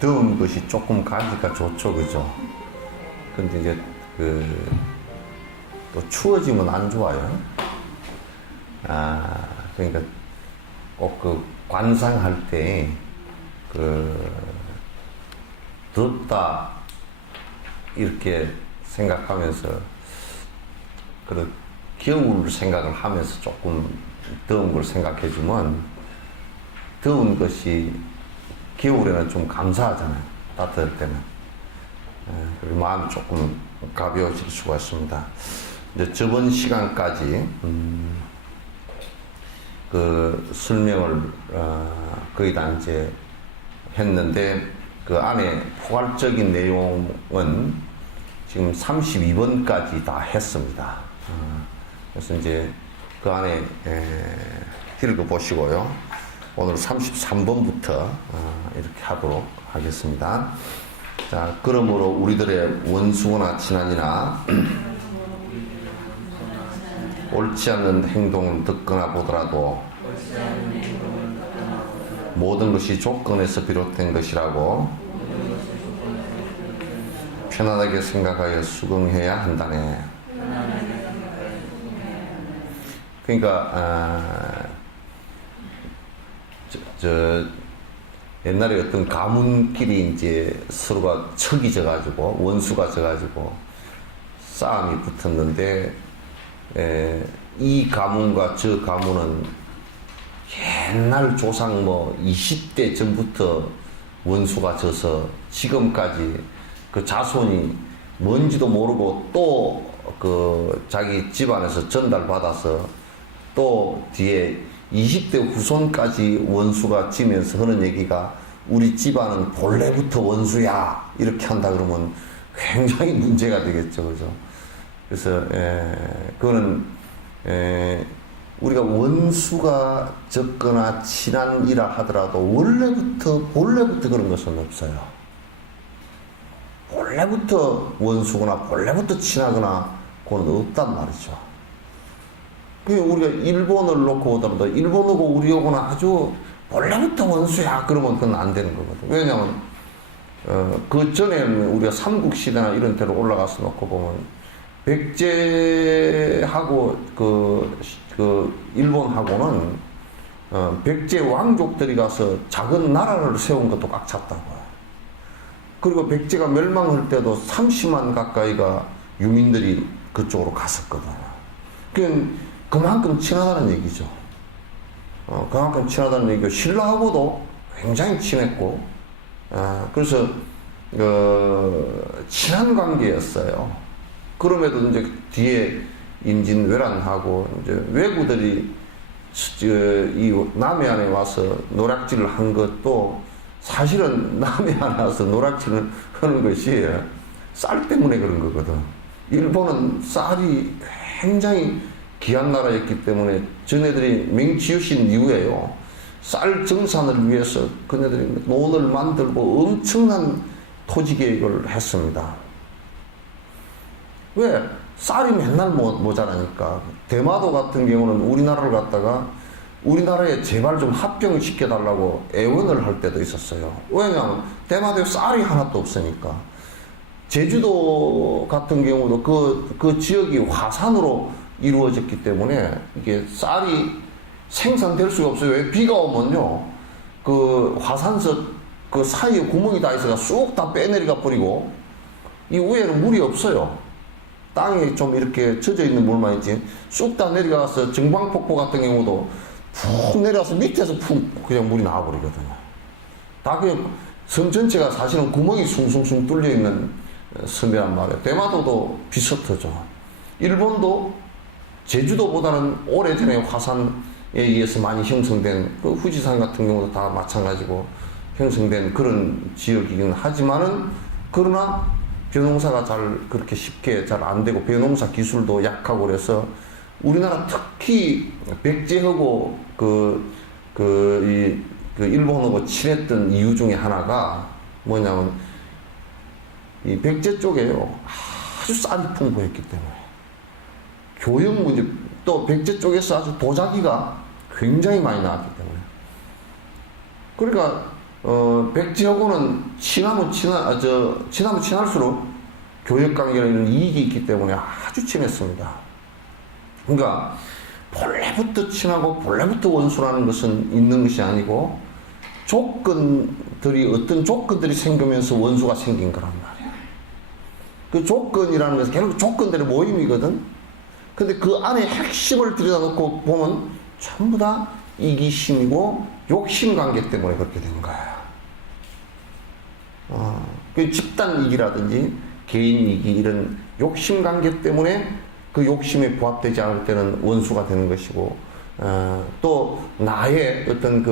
더운 것이 조금 가기가 좋죠, 그죠? 근데 이제 또 추워지면 안 좋아요. 그러니까 꼭 관상할 때 덥다 이렇게 생각하면서 겨울 생각을 하면서 조금 더운 걸 생각해주면 더운 것이 겨울에는 좀 감사하잖아요. 따뜻할 때는. 그리고 마음이 조금 가벼워질 수가 있습니다. 이제 저번 시간까지 설명을 거의 다 이제 했는데 그 안에 포괄적인 내용은 지금 32번까지 다 했습니다. 그래서 이제 그 안에 읽어보시고요. 오늘 33번부터 이렇게 하도록 하겠습니다. 자, 그러므로 우리들의 원수거나 친한이나 옳지 않는 행동을 듣거나 보더라도 모든 것이 조건에서 비롯된 것이라고 편안하게 생각하여 수긍해야 한다네. 그러니까 옛날에 어떤 가문끼리 이제 서로가 척이 져가지고 원수가 져가지고 싸움이 붙었는데 이 가문과 저 가문은 옛날 조상 20대 전부터 원수가 져서 지금까지 그 자손이 뭔지도 모르고 또 자기 집안에서 전달받아서 또 뒤에 20대 후손까지 원수가 지면서 하는 얘기가 우리 집안은 본래부터 원수야 이렇게 한다 그러면 굉장히 문제가 되겠죠, 그죠? 그래서 그거는 우리가 원수가 적거나 친한이라 하더라도 본래부터 그런 것은 없어요. 본래부터 원수거나 본래부터 친하거나 그건 없단 말이죠. 우리가 일본을 놓고 보더라도 일본하고 우리하고는 아주 본래부터 원수야 그러면 그건 안 되는 거거든. 왜냐하면 그 전에 우리가 삼국시대나 이런 데로 올라가서 놓고 보면 백제하고 일본하고는 백제 왕족들이 가서 작은 나라를 세운 것도 꽉 찼다고요. 그리고 백제가 멸망할 때도 30만 가까이가 유민들이 그쪽으로 갔었거든요. 그만큼 친하다는 얘기죠. 그만큼 친하다는 얘기고, 신라하고도 굉장히 친했고, 그래서, 친한 관계였어요. 그럼에도 이제 뒤에 임진왜란하고, 이제 왜구들이, 이 남해안에 와서 노략질을 한 것도, 사실은 남해안에 와서 노략질을 하는 것이 쌀 때문에 그런 거거든. 일본은 쌀이 굉장히 귀한 나라였기 때문에 전애들이 맹지우신 이후에요. 쌀 정산을 위해서 그네들이 논을 만들고 엄청난 토지 계획을 했습니다. 왜? 쌀이 맨날 모자라니까. 대마도 같은 경우는 우리나라를 갖다가 우리나라에 제발 좀 합병시켜달라고 애원을 할 때도 있었어요. 왜냐하면 대마도에 쌀이 하나도 없으니까. 제주도 같은 경우도 그 지역이 화산으로 이루어졌기 때문에 이게 쌀이 생산될 수가 없어요. 왜? 비가 오면요, 그 화산석 그 사이에 구멍이 다 있어가 쑥 다 빼내려가 버리고 이 위에는 물이 없어요. 땅에 좀 이렇게 젖어 있는 물만 있지 쑥 다 내려가서 정방폭포 같은 경우도 푹 내려가서 밑에서 푹 그냥 물이 나와버리거든요. 다 그냥 섬 전체가 사실은 구멍이 숭숭숭 뚫려 있는 섬이란 말이에요. 대마도도 비슷하죠. 일본도 제주도보다는 오래전에 화산에 의해서 많이 형성된 그 후지산 같은 경우도 다 마찬가지고 형성된 그런 지역이긴 하지만은 그러나 벼농사가 그렇게 쉽게 잘 안 되고 벼농사 기술도 약하고 그래서 우리나라 특히 백제하고 일본하고 친했던 이유 중에 하나가 뭐냐면 이 백제 쪽에요 아주 쌀이 풍부했기 때문에 교육 문제 또 백제 쪽에서 아주 도자기가 굉장히 많이 나왔기 때문에 그러니까 백지하고는 친하면 친할수록 교역 관계나 이런 이익이 있기 때문에 아주 친했습니다. 그러니까 본래부터 친하고 본래부터 원수라는 것은 있는 것이 아니고 어떤 조건들이 생기면서 원수가 생긴 거란 말이야. 그 조건이라는 것은 결국 조건들의 모임이거든. 근데 그 안에 핵심을 들여다놓고 보면 전부 다 이기심이고 욕심 관계 때문에 그렇게 된 거야. 그 집단 이익이라든지 개인 이익이 이런 욕심 관계 때문에 그 욕심에 부합되지 않을 때는 원수가 되는 것이고, 또 나의 어떤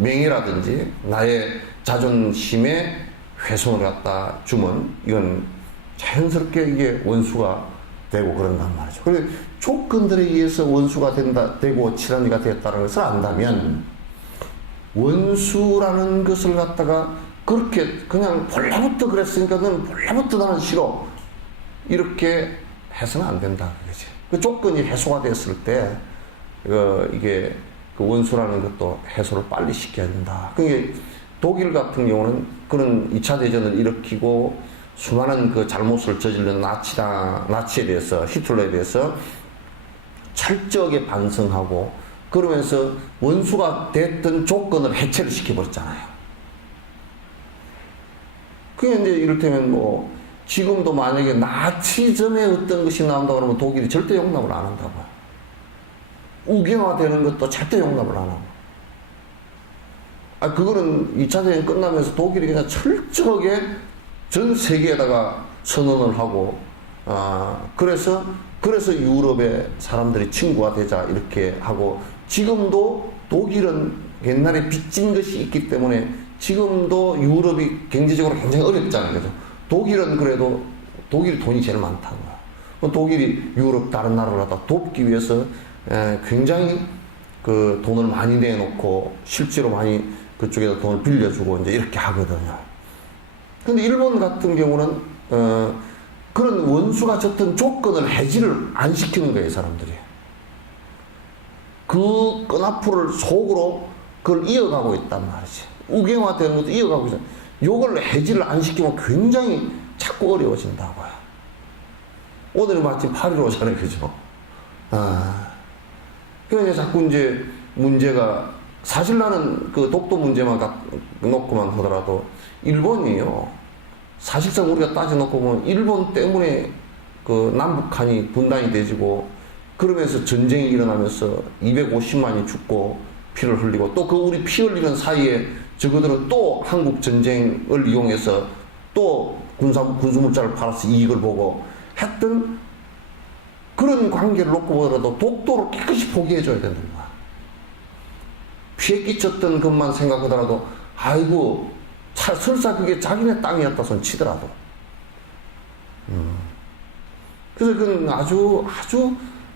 명예라든지 나의 자존심에 훼손을 갖다 주면 이건 자연스럽게 이게 원수가 되고 그런단 말이죠. 그래서 조건들에 의해서 원수가 되고 친한이가 되었다는 것을 안다면 원수라는 것을 갖다가 그렇게 그냥 본래부터 그랬으니까 너는 본래부터 나는 싫어 이렇게 해서는 안 된다 그거지. 그 조건이 해소가 됐을 때 이게 그 원수라는 것도 해소를 빨리 시켜야 된다. 그게 독일 같은 경우는 그런 2차 대전을 일으키고 수많은 그 잘못을 저지른 나치에 대해서 히틀러에 대해서 철저하게 반성하고 그러면서 원수가 됐던 조건을 해체를 시켜버렸잖아요. 그게 이제 이를테면 지금도 만약에 나치즘에 어떤 것이 나온다 그러면 독일이 절대 용납을 안 한다고. 우경화되는 것도 절대 용납을 안 하고. 그거는 2차 대전 끝나면서 독일이 그냥 철저하게 전 세계에다가 선언을 하고, 그래서 유럽의 사람들이 친구가 되자 이렇게 하고, 지금도 독일은 옛날에 빚진 것이 있기 때문에 지금도 유럽이 경제적으로 굉장히 어렵잖아요. 그죠? 독일은 그래도 독일이 돈이 제일 많다는 거야. 독일이 유럽 다른 나라를 갖다 돕기 위해서 굉장히 그 돈을 많이 내놓고 실제로 많이 그쪽에다 돈을 빌려주고 이제 이렇게 하거든요. 근데 일본 같은 경우는 그런 원수가 줬던 조건을 해지를 안 시키는 거예요, 사람들이. 그 끈앞풀을 속으로 그걸 이어가고 있단 말이지. 우경화되는 것도 이어가고 있어요. 요걸 해지를 안 시키면 굉장히 자꾸 어려워진다고요. 오늘은 마침 8.15잖아요, 그죠? 그래서 자꾸 이제 문제가, 사실 나는 그 독도 문제만 놓고만 하더라도 일본이요. 사실상 우리가 따져놓고 보면 일본 때문에 그 남북한이 분단이 되지고 그러면서 전쟁이 일어나면서 250만이 죽고 피를 흘리고 또 그 우리 피 흘리는 사이에 저거들은 또 한국 전쟁을 이용해서 또 군수물자를 팔아서 이익을 보고 했던 그런 관계를 놓고 보더라도 독도를 깨끗이 포기해줘야 된다. 피해 끼쳤던 것만 생각하더라도 아이고 설사 그게 자기네 땅이었다 손 치더라도 그래서 그건 아주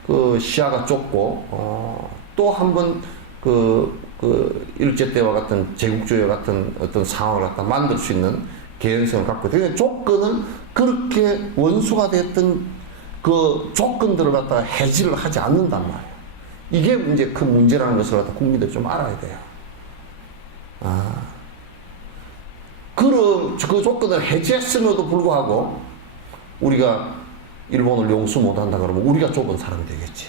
그 시야가 좁고 또 한 번 그 일제 때와 같은 제국주의와 같은 어떤 상황을 갖다 만들 수 있는 개연성을 갖고 있다. 조건은 그렇게 원수가 됐던 그 조건들을 갖다 해지를 하지 않는단 말이에요. 이게 이제 큰 문제라는 것을 갖다 국민들이 좀 알아야 돼요. 그 조건을 해제했음에도 불구하고 우리가 일본을 용서 못한다 그러면 우리가 좁은 사람이 되겠지.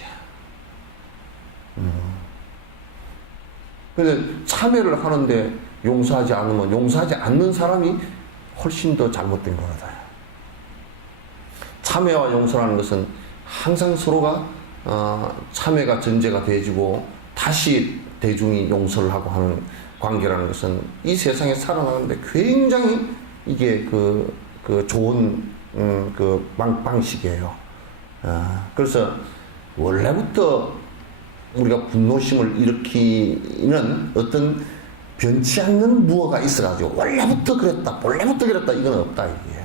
근데 참여를 하는데 용서하지 않으면 용서하지 않는 사람이 훨씬 더 잘못된 거다. 참회와 용서라는 것은 항상 서로가 참회가 전제가 돼지고 다시 대중이 용서를 하고 하는 관계라는 것은 이 세상에 살아나가는데 굉장히 이게 그 좋은 그 방식이에요. 그래서 원래부터 우리가 분노심을 일으키는 어떤 변치 않는 무엇가 있어가지고 원래부터 그랬다, 본래부터 그랬다 이건 없다 이게.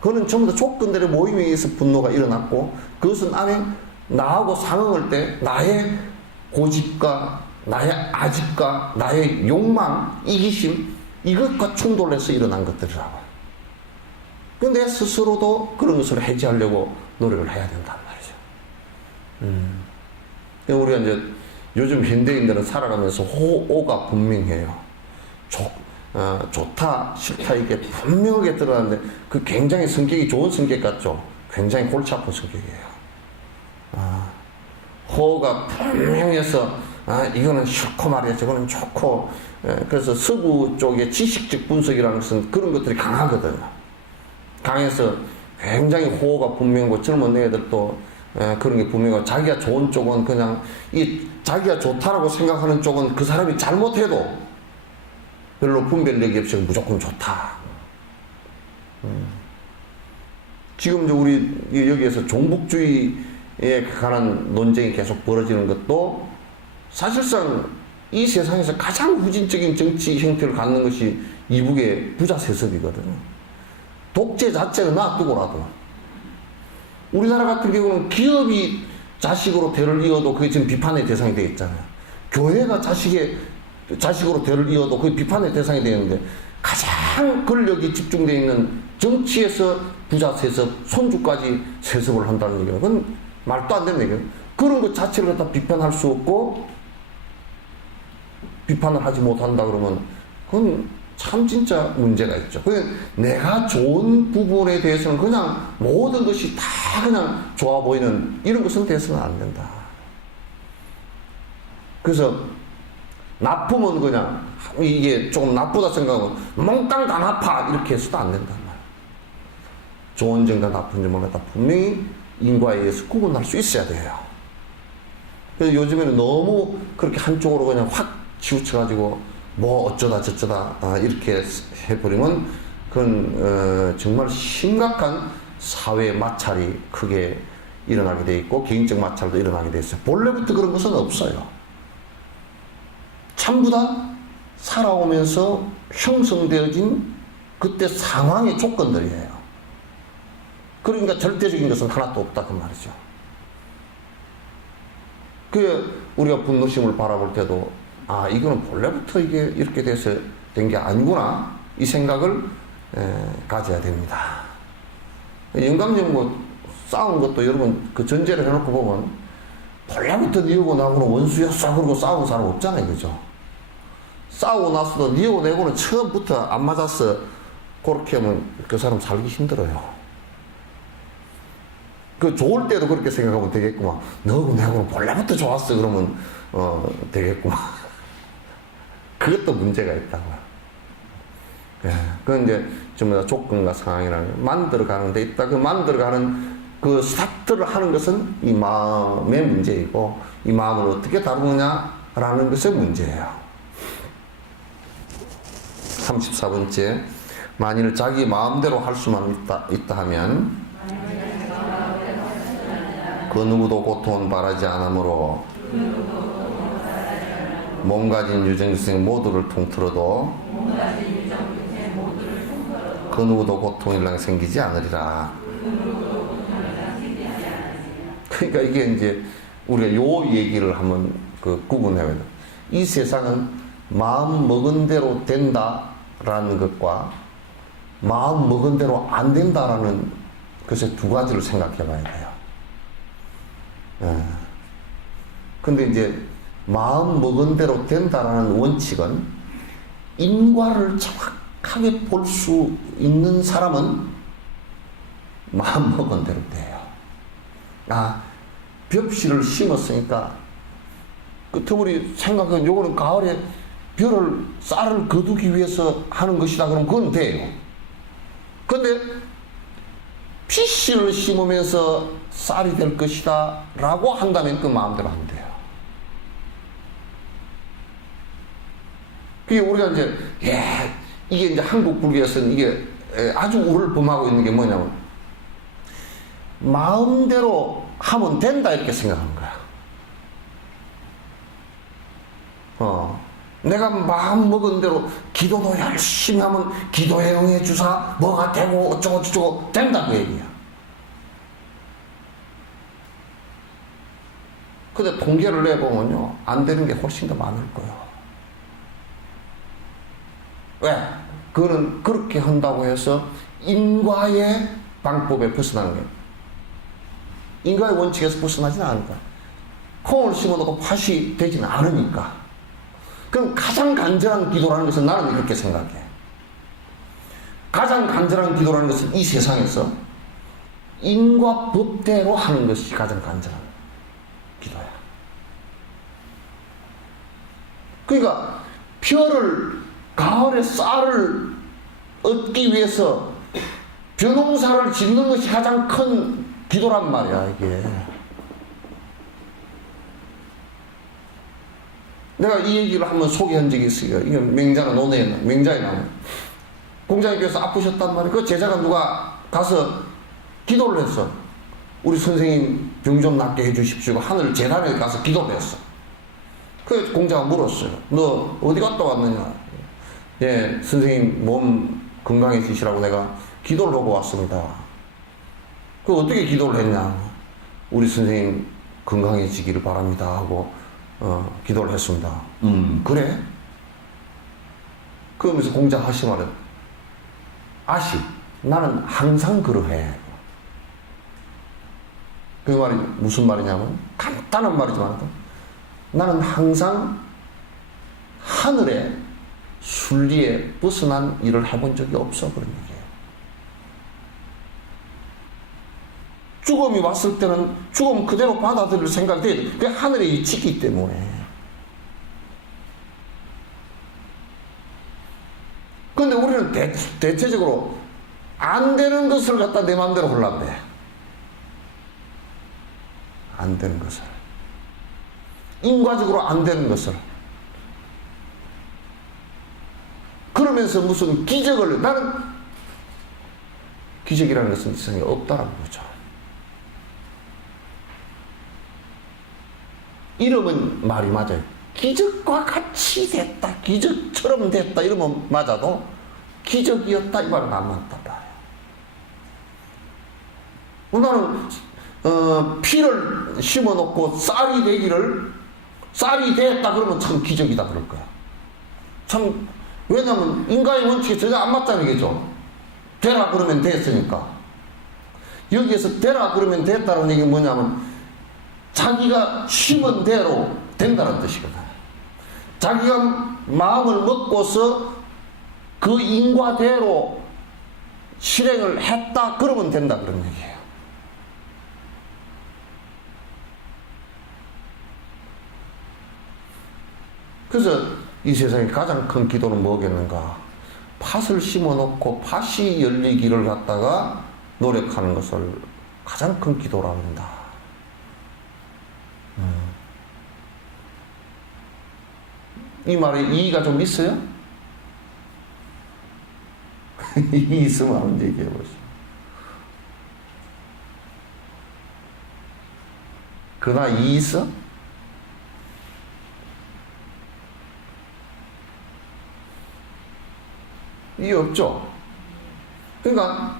그거는 전부 다 조건들의 모임에 의해서 분노가 일어났고 그것은 안에 나하고 상응할 때 나의 고집과 나의 아집과 나의 욕망, 이기심 이것과 충돌해서 일어난 것들이라고. 근데 스스로도 그런 것을 해지하려고 노력을 해야 된단 말이죠. 우리가 이제 요즘 현대인들은 살아가면서 오가 분명해요. 좋다, 싫다 이게 분명하게 드러나는데 그 굉장히 성격이 좋은 성격 같죠? 굉장히 골치 아픈 성격이에요. 호가 분명해서 이거는 싫고 말이야, 저거는 좋고. 그래서 서구 쪽의 지식적 분석이라는 것은 그런 것들이 강하거든요. 강해서 굉장히 호가 분명하고 젊은 애들도 그런 게 분명하고 자기가 좋은 쪽은 그냥 자기가 좋다라고 생각하는 쪽은 그 사람이 잘못해도 별로 분별력이 없이 무조건 좋다. 지금 이제 우리 여기에서 종북주의에 관한 논쟁이 계속 벌어지는 것도 사실상 이 세상에서 가장 후진적인 정치 형태를 갖는 것이 이북의 부자 세습이거든요. 독재 자체는 놔두고라도 우리나라 같은 경우는 기업이 자식으로 대를 이어도 그게 지금 비판의 대상이 되어 있잖아요. 교회가 자식으로 대를 이어도 그게 비판의 대상이 되는데 가장 권력이 집중되어 있는 정치에서 부자 세습, 손주까지 세습을 한다는 얘기는 그건 말도 안 되는 얘기예요. 그런 것 자체를 갖다 비판할 수 없고 비판을 하지 못한다 그러면 그건 참 진짜 문제가 있죠. 내가 좋은 부분에 대해서는 그냥 모든 것이 다 그냥 좋아 보이는 이런 것은 돼서는 안 된다. 그래서 나쁘면 그냥 이게 조금 나쁘다 생각하면 몽땅 다 나빠 이렇게 해서도 안 된단 말이야. 좋은 점과 나쁜 점을 갖다 분명히 인과에 의해서 구분할 수 있어야 돼요. 그래서 요즘에는 너무 그렇게 한쪽으로 그냥 확 치우쳐가지고 뭐 어쩌다 저쩌다 이렇게 해버리면 그건 정말 심각한 사회 마찰이 크게 일어나게 돼 있고 개인적 마찰도 일어나게 돼 있어요. 본래부터 그런 것은 없어요. 전부 다 살아오면서 형성되어진 그때 상황의 조건들이에요. 그러니까 절대적인 것은 하나도 없다 그 말이죠. 우리가 분노심을 바라볼 때도 이거는 본래부터 이게 이렇게 돼서 된 게 아니구나 이 생각을 가져야 됩니다. 영감님 싸운 것도 여러분 그 전제를 해놓고 보면 본래부터 니하고 나하고는 원수였어 그러고 싸운 사람 없잖아요, 그죠? 싸우고 나서도 니하고 내고는 처음부터 안 맞았어 그렇게 하면 그 사람 살기 힘들어요. 그 좋을 때도 그렇게 생각하면 되겠구만. 너하고 내하고는 본래부터 좋았어 그러면 되겠구만. 그것도 문제가 있다고요. 그건 이제 전부 다 조건과 상황이라는 만들어가는 데 있다. 그 만들어가는 그 스타트를 하는 것은 이 마음의 문제이고 이 마음을 어떻게 다루느냐라는 것의 문제예요. 34번째, 만일 자기 마음대로 할 수만 있다 하면 그 누구도 고통은 바라지 않으므로 몸 가진 유정생 모두를 통틀어도 그 누구도 고통일랑 생기지 않으리라. 그러니까 이게 이제 우리가 요 얘기를 한번 구분해야 돼요. 이 세상은 마음 먹은 대로 된다라는 것과 마음 먹은 대로 안 된다라는 것의 두 가지를 생각해 봐야 돼요. 근데 이제 마음 먹은 대로 된다라는 원칙은 인과를 정확하게 볼 수 있는 사람은 마음 먹은 대로 돼요. 벽시를 심었으니까 그 터물이 생각은 요거는 가을에 쌀을 거두기 위해서 하는 것이다 그러면 그건 돼요. 근데 피씨를 심으면서 쌀이 될 것이다 라고 한다면 그 마음대로 하면 돼요. 그게 우리가 이제 이게 이제 한국 불교에서는 이게 아주 우를 범하고 있는 게 뭐냐면 마음대로 하면 된다 이렇게 생각하는 거야. 내가 마음 먹은 대로 기도도 열심히 하면 기도에 응해 주사 뭐가 되고 어쩌고 저쩌고 된다 그 얘기야. 근데 통계를 내보면요 안 되는 게 훨씬 더 많을 거예요. 왜? 그거는 그렇게 한다고 해서 인과의 방법에 벗어나는 거예요. 인과의 원칙에서 벗어나지는 않을 거야. 콩을 심어놓고 팥이 되지는 않으니까. 그럼 가장 간절한 기도라는 것은 나는 이렇게 생각해. 가장 간절한 기도라는 것은 이 세상에서 인과 법대로 하는 것이 가장 간절한 기도야. 그러니까 가을에 쌀을 얻기 위해서 벼농사를 짓는 것이 가장 큰 기도란 말이야, 이게. 내가 이 얘기를 한번 소개한 적이 있어요. 이게 맹자에 나오는. 공장님께서 아프셨단 말이에요. 그 제자가 누가 가서 기도를 했어. 우리 선생님 병 좀 낫게 해주십시오. 하늘 재단에 가서 기도를 했어. 그 공자가 물었어요. 너 어디 갔다 왔느냐? 예, 선생님 몸 건강해지시라고 내가 기도를 하고 왔습니다. 그 어떻게 기도를 했냐? 우리 선생님 건강해지기를 바랍니다 하고 기도를 했습니다. 그래? 그러면서 공자 하시 말은 아시 나는 항상 그러해. 그 말이 무슨 말이냐면 간단한 말이지만 나는 항상 하늘의 순리에 벗어난 일을 해본 적이 없어. 그런 얘기예요. 죽음이 왔을 때는 죽음 그대로 받아들일 생각이 돼요. 그게 하늘에 있기 때문에. 근데 우리는 대체적으로 안 되는 것을 갖다 내 마음대로 하려고 해. 안 되는 것을. 인과적으로 안 되는 것을. 그러면서 무슨 나는 기적이라는 것은 이 세상에 없다라고 보죠. 이러면 말이 맞아요. 기적과 같이 됐다, 기적처럼 됐다 이러면 맞아도 기적이었다 이 말은 안 맞단 말이에요. 나는 피를 심어놓고 쌀이 됐다 그러면 참 기적이다 그럴 거야. 참 왜냐하면 인간의 원칙에 전혀 안 맞다는 얘기죠. 되라 그러면 됐으니까. 여기에서 되라 그러면 됐다는 얘기는 뭐냐면 자기가 심은 대로 된다는 뜻이거든. 자기가 마음을 먹고서 그 인과대로 실행을 했다 그러면 된다 그런 얘기예요. 그래서 이 세상에 가장 큰 기도는 뭐겠는가? 팥을 심어놓고 팥이 열리기를 갖다가 노력하는 것을 가장 큰 기도라 합니다. 이 말에 이의가 좀 있어요? 이의 있으면 한번 얘기해 보시죠. 그러나 이의 있어? 이의 없죠? 그러니까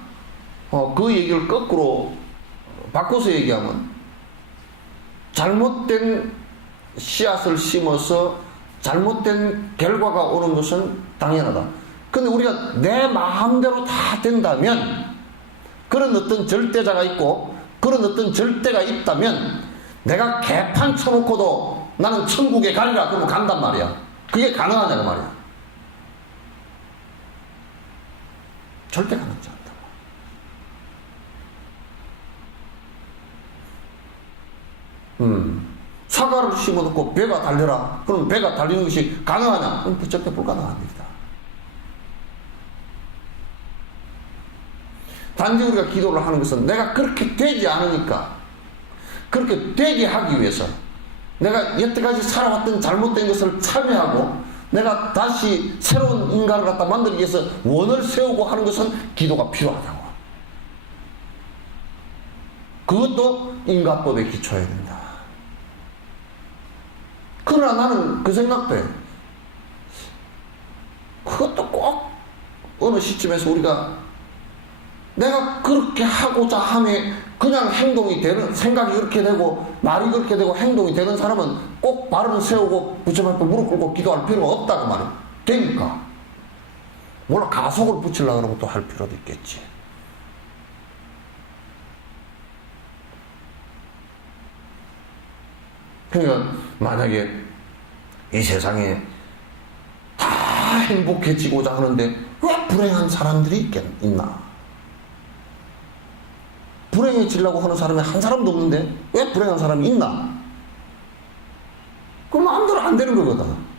그 얘기를 거꾸로 바꿔서 얘기하면 잘못된 씨앗을 심어서 잘못된 결과가 오는 것은 당연하다. 근데 우리가 내 마음대로 다 된다면 그런 어떤 절대자가 있고 그런 어떤 절대가 있다면 내가 개판 쳐놓고도 나는 천국에 가리라 그러면 간단 말이야. 그게 가능하냐고 말이야. 절대 가능하지 않다. 사과를 심어놓고 배가 달려라. 그럼 배가 달리는 것이 가능하냐? 그럼 절대 불가능합니다. 단지 우리가 기도를 하는 것은 내가 그렇게 되지 않으니까 그렇게 되게 하기 위해서 내가 여태까지 살아왔던 잘못된 것을 참여하고 내가 다시 새로운 인간을 갖다 만들기 위해서 원을 세우고 하는 것은 기도가 필요하다고. 그것도 인과법에 기초해야 된다. 그러나 나는 그 생각도 해. 그것도 꼭 어느 시점에서 우리가 내가 그렇게 하고자 하면 그냥 행동이 되는, 생각이 그렇게 되고 말이 그렇게 되고 행동이 되는 사람은 꼭 발을 세우고 부처님 앞에 무릎 꿇고 기도할 필요가 없다고 말이야. 되니까. 물론 가속을 붙이려고 그러면 또 할 필요도 있겠지. 그러니까 만약에 이 세상에 행복해지고자 하는데 왜 불행한 사람들이 있나? 불행해지려고 하는 사람이 한 사람도 없는데 왜 불행한 사람이 있나? 그럼 마음대로 안 되는 거거든.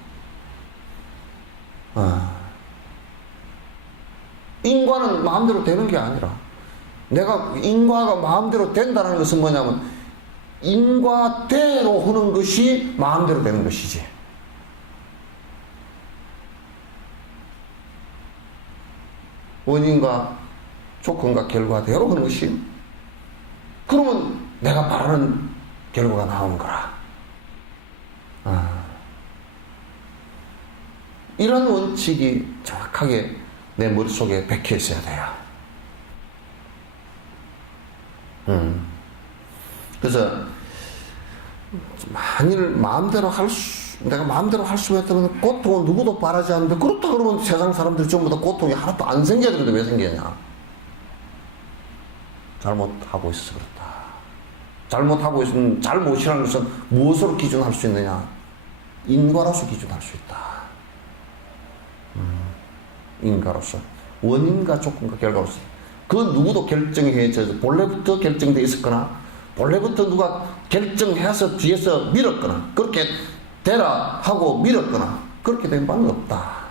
인과는 마음대로 되는 게 아니라, 내가 인과가 마음대로 된다는 것은 뭐냐면 인과대로 하는 것이 마음대로 되는 것이지. 원인과 조건과 결과대로 하는 것이, 그러면 내가 바라는 결과가 나오는 거라. 이런 원칙이 정확하게 내 머릿속에 박혀 있어야 돼요. 그래서 만일 내가 마음대로 할 수 있다면 고통은 누구도 바라지 않는데, 그렇다 그러면 세상 사람들이 전부 다 고통이 하나도 안 생겨야 되는데 왜 생기냐? 잘못하고 있어서 그렇다. 잘못하고 있으면, 잘못이라는 것은 무엇으로 기준할 수 있느냐? 인과로서 기준할 수 있다. 인과로서. 원인과 조건과 결과로서. 그 누구도 결정해져서 본래부터 결정되어 있었거나, 본래부터 누가 결정해서 뒤에서 밀었거나, 그렇게 되라 하고 밀었거나, 그렇게 된 바는 없다.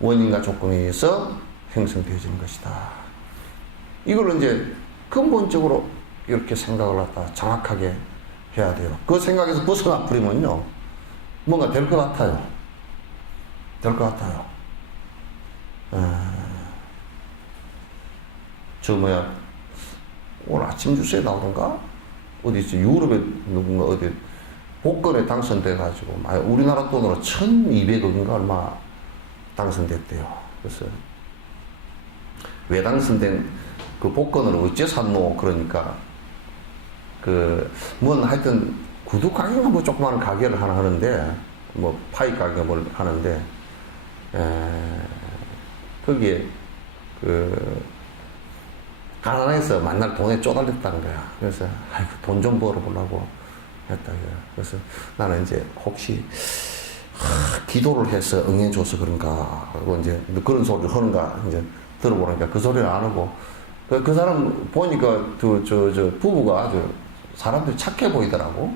원인과 조건에 의해서 형성되어지는 것이다. 이걸 이제 근본적으로 이렇게 생각을 갖다 정확하게 해야 돼요. 그 생각에서 벗어나 버리면요, 뭔가 될 것 같아요. 될 것 같아요. 오늘 아침 뉴스에 나오던가? 어디 있지? 유럽에 누군가 어디 복권에 당선돼가지고, 우리나라 돈으로 1200억인가 얼마 당선됐대요. 그래서 왜 당선된 그 복권을 어째 샀노? 그러니까 하여튼 구두 가게가 뭐 조그마한 가게를 하나 하는데, 뭐 파이 가게를 하는데, 거기에 가난해서 만날 돈에 쪼달렸다는 거야. 그래서 돈 좀 벌어보려고 했다. 그래서 나는 이제 혹시 기도를 해서 응해줘서 그런가 하고 이제 그런 소리를 하는가 이제 들어보니까 그 소리를 안 하고, 그 사람 보니까 저 부부가 아주 사람들이 착해 보이더라고.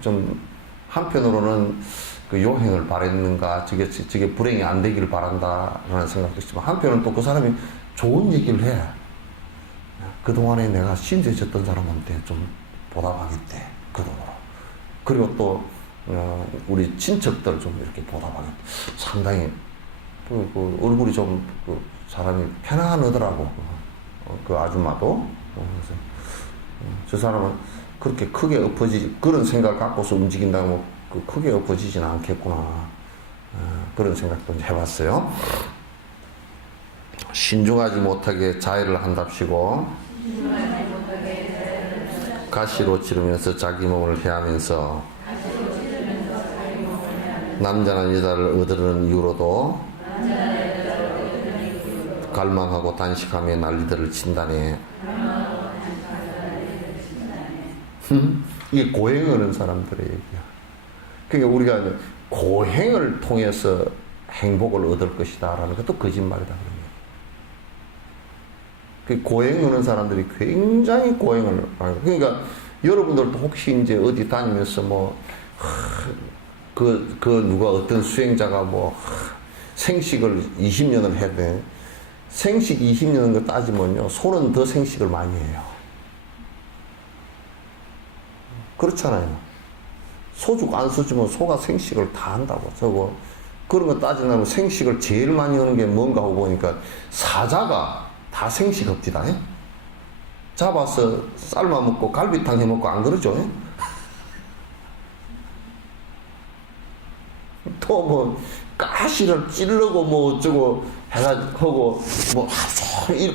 좀 한편으로는 그 요행을 바랬는가, 저게 불행이 안 되기를 바란다라는 생각도 있지만, 한편은 또 그 사람이 좋은 얘기를 해. 그동안에 내가 신세졌던 사람한테 좀 보답하겠대, 그 돈으로. 그리고 또 우리 친척들 좀 이렇게 보답하겠대. 상당히 그 얼굴이 좀 사람이 편안하더라고. 그 아줌마도. 그래서 저 사람은 그렇게 크게 그런 생각을 갖고서 움직인다고 크게 엎어지지는 않겠구나. 그런 생각도 해봤어요. 신중하지 못하게 자해를 한답시고, 가시로 치르면서 자기 몸을 해하면서, 남자나 여자를 얻으려는 이유로도 갈망하고 단식하며 난리들을 친다네. 이게 고행하는 사람들의 얘기야. 그러니까 우리가 이제 고행을 통해서 행복을 얻을 것이다 라는 것도 거짓말이다. 그 고행하는 사람들이 굉장히 고행을 하는. 그러니까 여러분들도 혹시 이제 어디 다니면서 누가 어떤 수행자가 생식을 20년을 해야 돼. 생식 20년인 거 따지면요, 소는 더 생식을 많이 해요. 그렇잖아요. 소죽 안 써주면 소가 생식을 다 한다고. 그런 거 따지면 생식을 제일 많이 하는 게 뭔가 하고 보니까 사자가 다 생식업지다. 잡아서 삶아 먹고 갈비탕 해 먹고 안 그러죠? 또 가시를 찌르고 어쩌고 해가지고 하고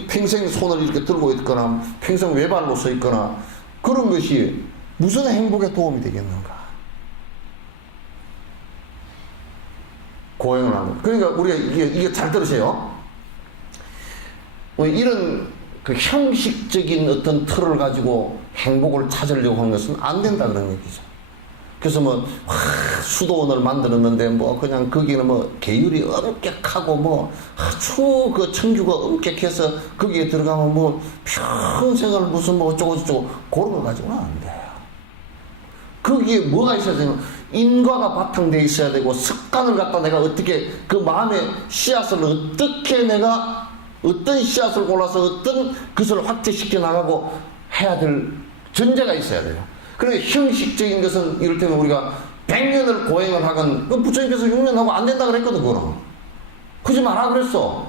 평생 손을 이렇게 들고 있거나 평생 외발로 서 있거나 그런 것이 무슨 행복에 도움이 되겠는가? 고행을 하는. 그러니까 우리가 이게 잘 들으세요. 이런 그 형식적인 어떤 틀을 가지고 행복을 찾으려고 하는 것은 안 된다는 얘기죠. 그래서 뭐 수도원을 만들었는데 뭐 그냥 거기는 뭐 계율이 엄격하고 뭐 아주 그 청규가 엄격해서 거기에 들어가면 뭐 평생을 무슨 뭐 어쩌고 그런 거 가지고는 안 돼요. 거기에 뭐가 있어야 되면 인과가 바탕돼 있어야 되고, 습관을 갖다 내가 어떻게 그 마음의 씨앗을 어떻게 내가 어떤 씨앗을 골라서 어떤 것을 확대시켜 나가고 해야 될 전제가 있어야 돼요. 그러니까 형식적인 것은 이를테면 우리가 100년을 고행을 하건, 그 부처님께서 6년 하고 안 된다 그랬거든. 그럼 그러지 마라 그랬어.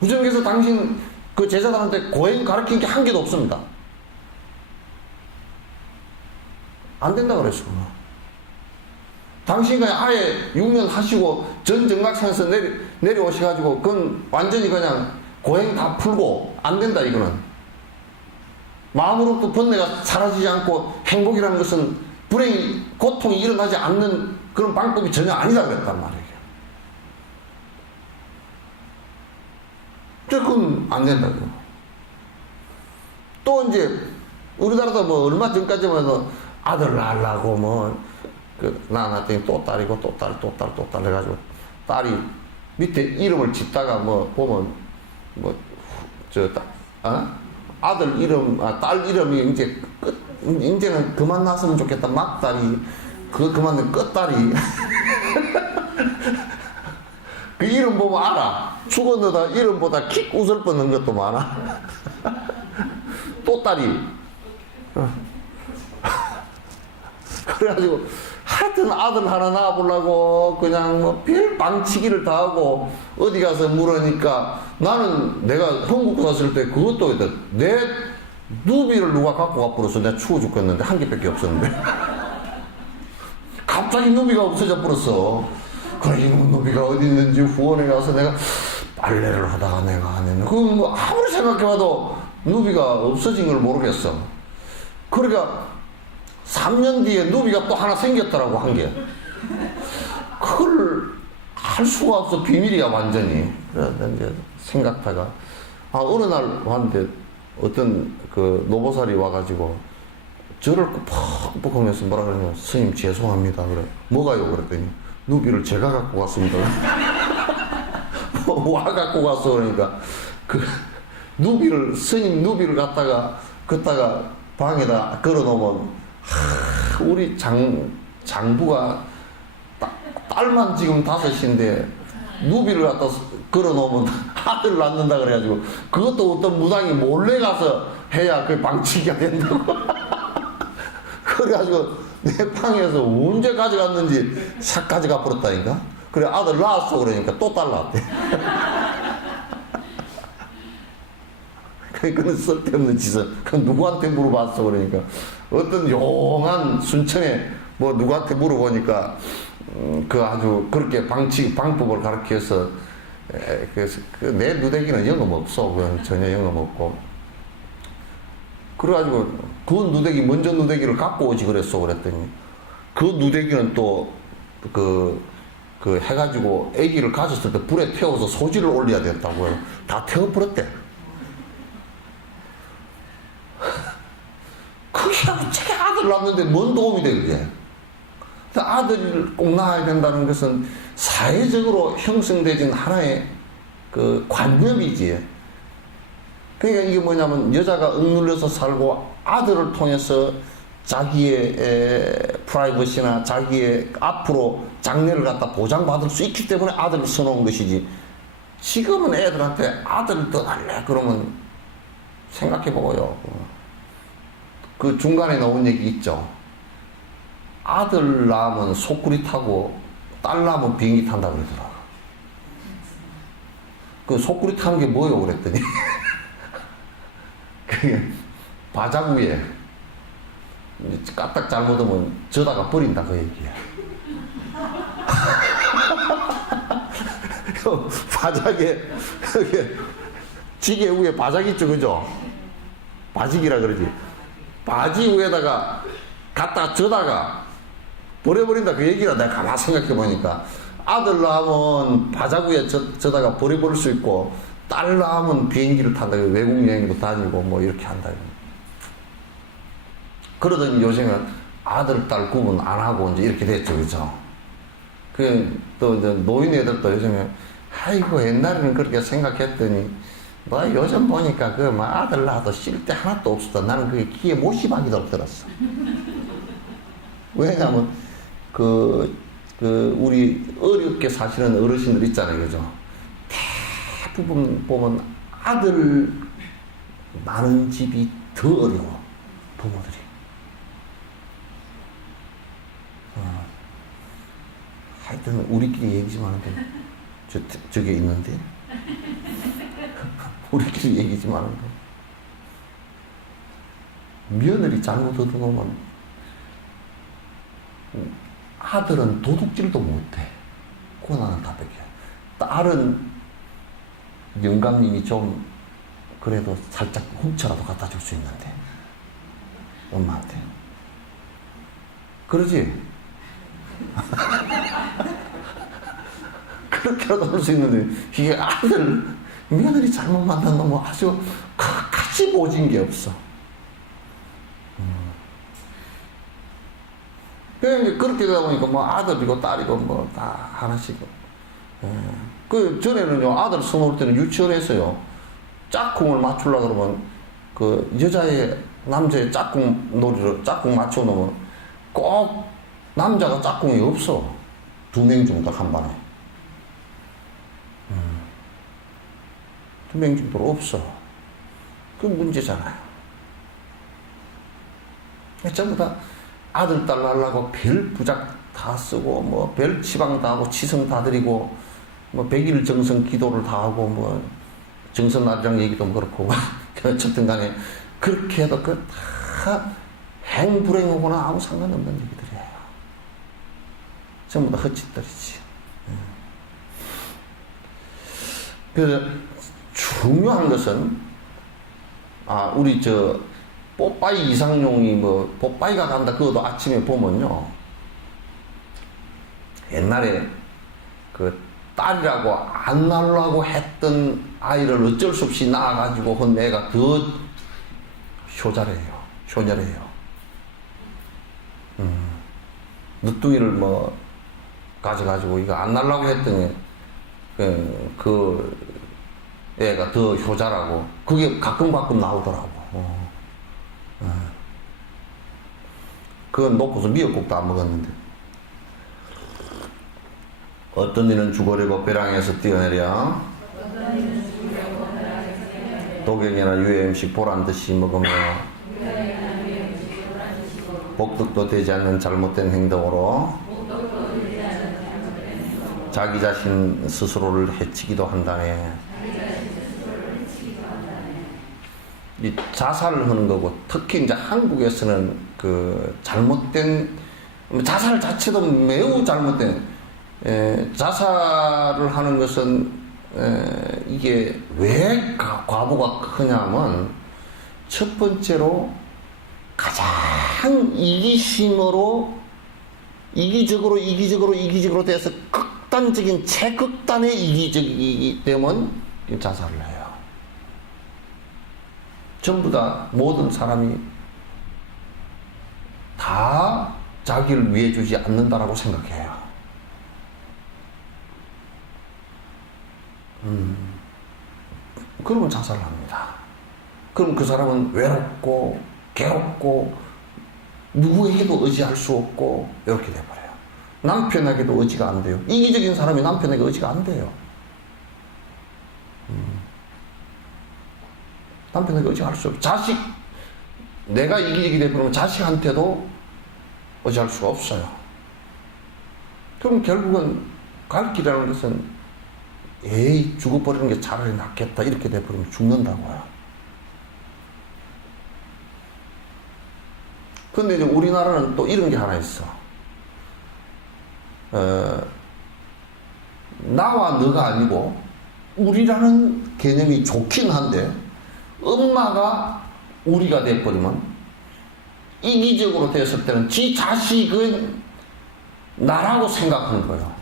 부처님께서 당신 그 제자들한테 고행 가르친 게 한 개도 없습니다. 안 된다 그랬어. 당신이 그냥 아예 6년 하시고 전 정각산에서 내려오셔가지고 그건 완전히 그냥 고행 다 풀고 안 된다. 이거는 마음으로부터 번뇌가 사라지지 않고 행복이라는 것은 불행이, 고통이 일어나지 않는 그런 방법이 전혀 아니다 그랬단 말이에요. 그건 안 된다고. 또 이제 우리나라도 뭐 얼마 전까지만 해도 아들 낳으려고 뭐 낳았더니 또 딸이고 또 딸 해가지고 딸이 밑에 이름을 짓다가 뭐 보면 뭐 아들 이름, 딸 이름이 이제 이제는 그만 났으면 좋겠다. 막딸이, 그만 끝딸이. 그 이름 보면 알아. 죽었는다 이름보다 킥 웃을 뻔한 것도 많아. 또 딸이. 그래가지고 하여튼 아들 하나 낳아보려고 그냥 뭐 별 방치기를 다 하고 어디 가서 물으니까, 나는 내가 한국 갔을 때 그것도 있다. 내 누비를 누가 갖고 가버려서 내가 추워 죽겠는데, 한 개밖에 없었는데. 갑자기 누비가 없어져 버렸어. 그래, 이놈 누비가 어디 있는지 후원에 가서 내가 빨래를 하다가 내가 안 했네. 그건 뭐 아무리 생각해봐도 누비가 없어진 걸 모르겠어. 그러니까 3년 뒤에 누비가 또 하나 생겼더라고, 한 개. 그걸 할 수가 없어. 비밀이야, 완전히. 그래서 이제 생각하다가, 어느 날 왔는데 어떤 그 노보살이 와가지고 저를 퍽퍽 하면서 뭐라 그러냐면, 스님 죄송합니다. 그래. 뭐가요? 그랬더니, 누비를 제가 갖고 갔습니다. 와 갖고 갔어. 그러니까 그 누비를, 스님 누비를 갖다가 방에다 걸어 놓으면, 우리 장부가 딸만 지금 5인데 누비를 갖다 걸어 놓으면 아들 낳는다 그래가지고, 그것도 어떤 무당이 몰래 가서 해야 그 방치기가 된다고. 그래가지고 내 방에서 언제 가져갔는지 싹 가져가 버렸다니까. 그래, 아들 낳았어. 그러니까 또 딸 낳았대. 그건 쓸데없는 짓을, 그건 누구한테 물어봤어. 그러니까 어떤 용한 순천에 뭐 누구한테 물어보니까 그 아주 그렇게 방법을 가르쳐서, 그래서 내 누대기는 영업 없어. 그건 전혀 영업 없고. 그래가지고 그 누대기, 먼저 누대기를 갖고 오지 그랬어. 그랬더니 그 누대기는 또 그 해가지고 아기를 가졌을 때 불에 태워서 소지를 올려야 됐다고요. 다 태워버렸대. 그게 어떻게 아들 낳는데 뭔 도움이 돼, 그게? 아들을 꼭 낳아야 된다는 것은 사회적으로 형성되진 하나의 그 관념이지. 그러니까 이게 뭐냐면, 여자가 억눌려서 살고 아들을 통해서 자기의 프라이버시나 자기의 앞으로 장래를 갖다 보장받을 수 있기 때문에 아들을 써놓은 것이지, 지금은 애들한테 아들을 더 달래 그러면 생각해보고요. 그 중간에 나온 얘기 있죠. 아들 낳으면 소쿠리 타고 딸 낳으면 비행기 탄다 그러더라. 그 소쿠리 타는 게 뭐예요? 그랬더니 그게 바닥 위에 까딱 잘못하면 저다가 버린다 그 얘기야. 바닥에 지게 위에 바닥 있죠, 그죠? 바지기라 그러지. 바지 위에다가 갖다 저다가 버려버린다 그 얘기라. 내가 가만히 생각해보니까 아들 낳으면 바닥 위에 저다가 버려버릴 수 있고, 딸 낳으면 비행기를 탄다, 외국 여행도 다니고 뭐 이렇게 한다. 그러더니 요즘은 아들, 딸 구분 안 하고 이제 이렇게 됐죠, 그죠? 또 이제 노인 애들도 요즘에, 아이고, 옛날에는 그렇게 생각했더니, 너 요즘 보니까 뭐 아들 낳아도 쉴 때 하나도 없었다. 나는 그게 귀에 못씹하기도 들었어. 왜냐면, 우리 어렵게 사시는 어르신들 있잖아요, 그죠? 대부분 보면 아들 많은 집이 더 어려워, 부모들이. 하여튼, 우리끼리 얘기 좀 하는데, 저게 있는데? 우리끼리 얘기 좀 하는데. 며느리 잘못 얻어놓으면, 아들은 도둑질도 못해. 그거 나는 답답해. 딸은 영감님이 좀 그래도 살짝 훔쳐라도 갖다 줄 수 있는데 엄마한테 그러지? 그렇게라도 할 수 있는데 이게 아들 며느리 잘못 만난 놈은 아주 끝까지 모진 게 없어. 그렇게 되다 보니까 뭐 아들이고 딸이고 뭐 다 하나씩. 그 전에는요 아들 수놓을 때는 유치원에서요 짝꿍을 맞추려고 그러면 그 남자의 짝꿍 놀이를 짝꿍 맞춰 놓으면 꼭 남자가 짝꿍이 없어. 2명 정도 한 반에. 2명 정도 없어. 그 문제잖아요. 전부 다 아들, 딸 낳으려고 별 부작 다 쓰고, 뭐, 별 치방 다 하고, 치성 다 드리고, 뭐, 100일 정성 기도를 다 하고, 뭐, 정선날이랑 얘기도 그렇고, 어쨌든 간에, 그렇게 해도 그 다 행불행하고는 아무 상관없는 얘기들이에요. 전부 다 헛짓들이지. 그래서 중요한 것은, 우리 뽀빠이 이상용이 뭐 뽀빠이가 간다 그것도 아침에 보면요 옛날에 그 딸이라고 안 낳으려고 했던 아이를 어쩔 수 없이 낳아가지고 한 애가 더 효녀래요. 늦둥이를 뭐 가져가지고 이거 안 낳으려고 했더니 그 애가 더 효자라고 그게 가끔 나오더라고. 그건 놓고서 미역국도 안 먹었는데 어떤 이는 죽으려고 벼랑에서 뛰어내려 독약이나 유해 음식 보란듯이 먹으며 복덕도 되지 않는 잘못된 행동으로 자기 자신 스스로를 해치기도 한다네. 이 자살을 하는 거고 특히 이제 한국에서는 그 잘못된 자살 자체도 매우 잘못된 자살을 하는 것은 이게 왜 과보가 크냐면 첫 번째로 가장 이기심으로 이기적으로 돼서 극단적인 최극단의 이기적이기 때문에 자살을 해요. 전부 다 모든 사람이 다 자기를 위해 주지 않는다라고 생각해요. 그러면 자살을 합니다. 그럼 그 사람은 외롭고 괴롭고 누구에게도 의지할 수 없고 이렇게 돼버려요. 남편에게도 의지가 안 돼요. 이기적인 사람이 남편에게 의지가 안 돼요. 남편에게 의지할 수 없어요. 내가 이기적이 되면 자식한테도 의지할 수가 없어요. 그럼 결국은 갈 길이라는 것은 죽어버리는 게 차라리 낫겠다 이렇게 돼버리면 죽는다고요. 근데 이제 우리나라는 또 이런 게 하나 있어. 나와 너가 아니고 우리라는 개념이 좋긴 한데 엄마가 우리가 돼버리면 이기적으로 됐을 때는 지 자식은 나라고 생각하는 거예요.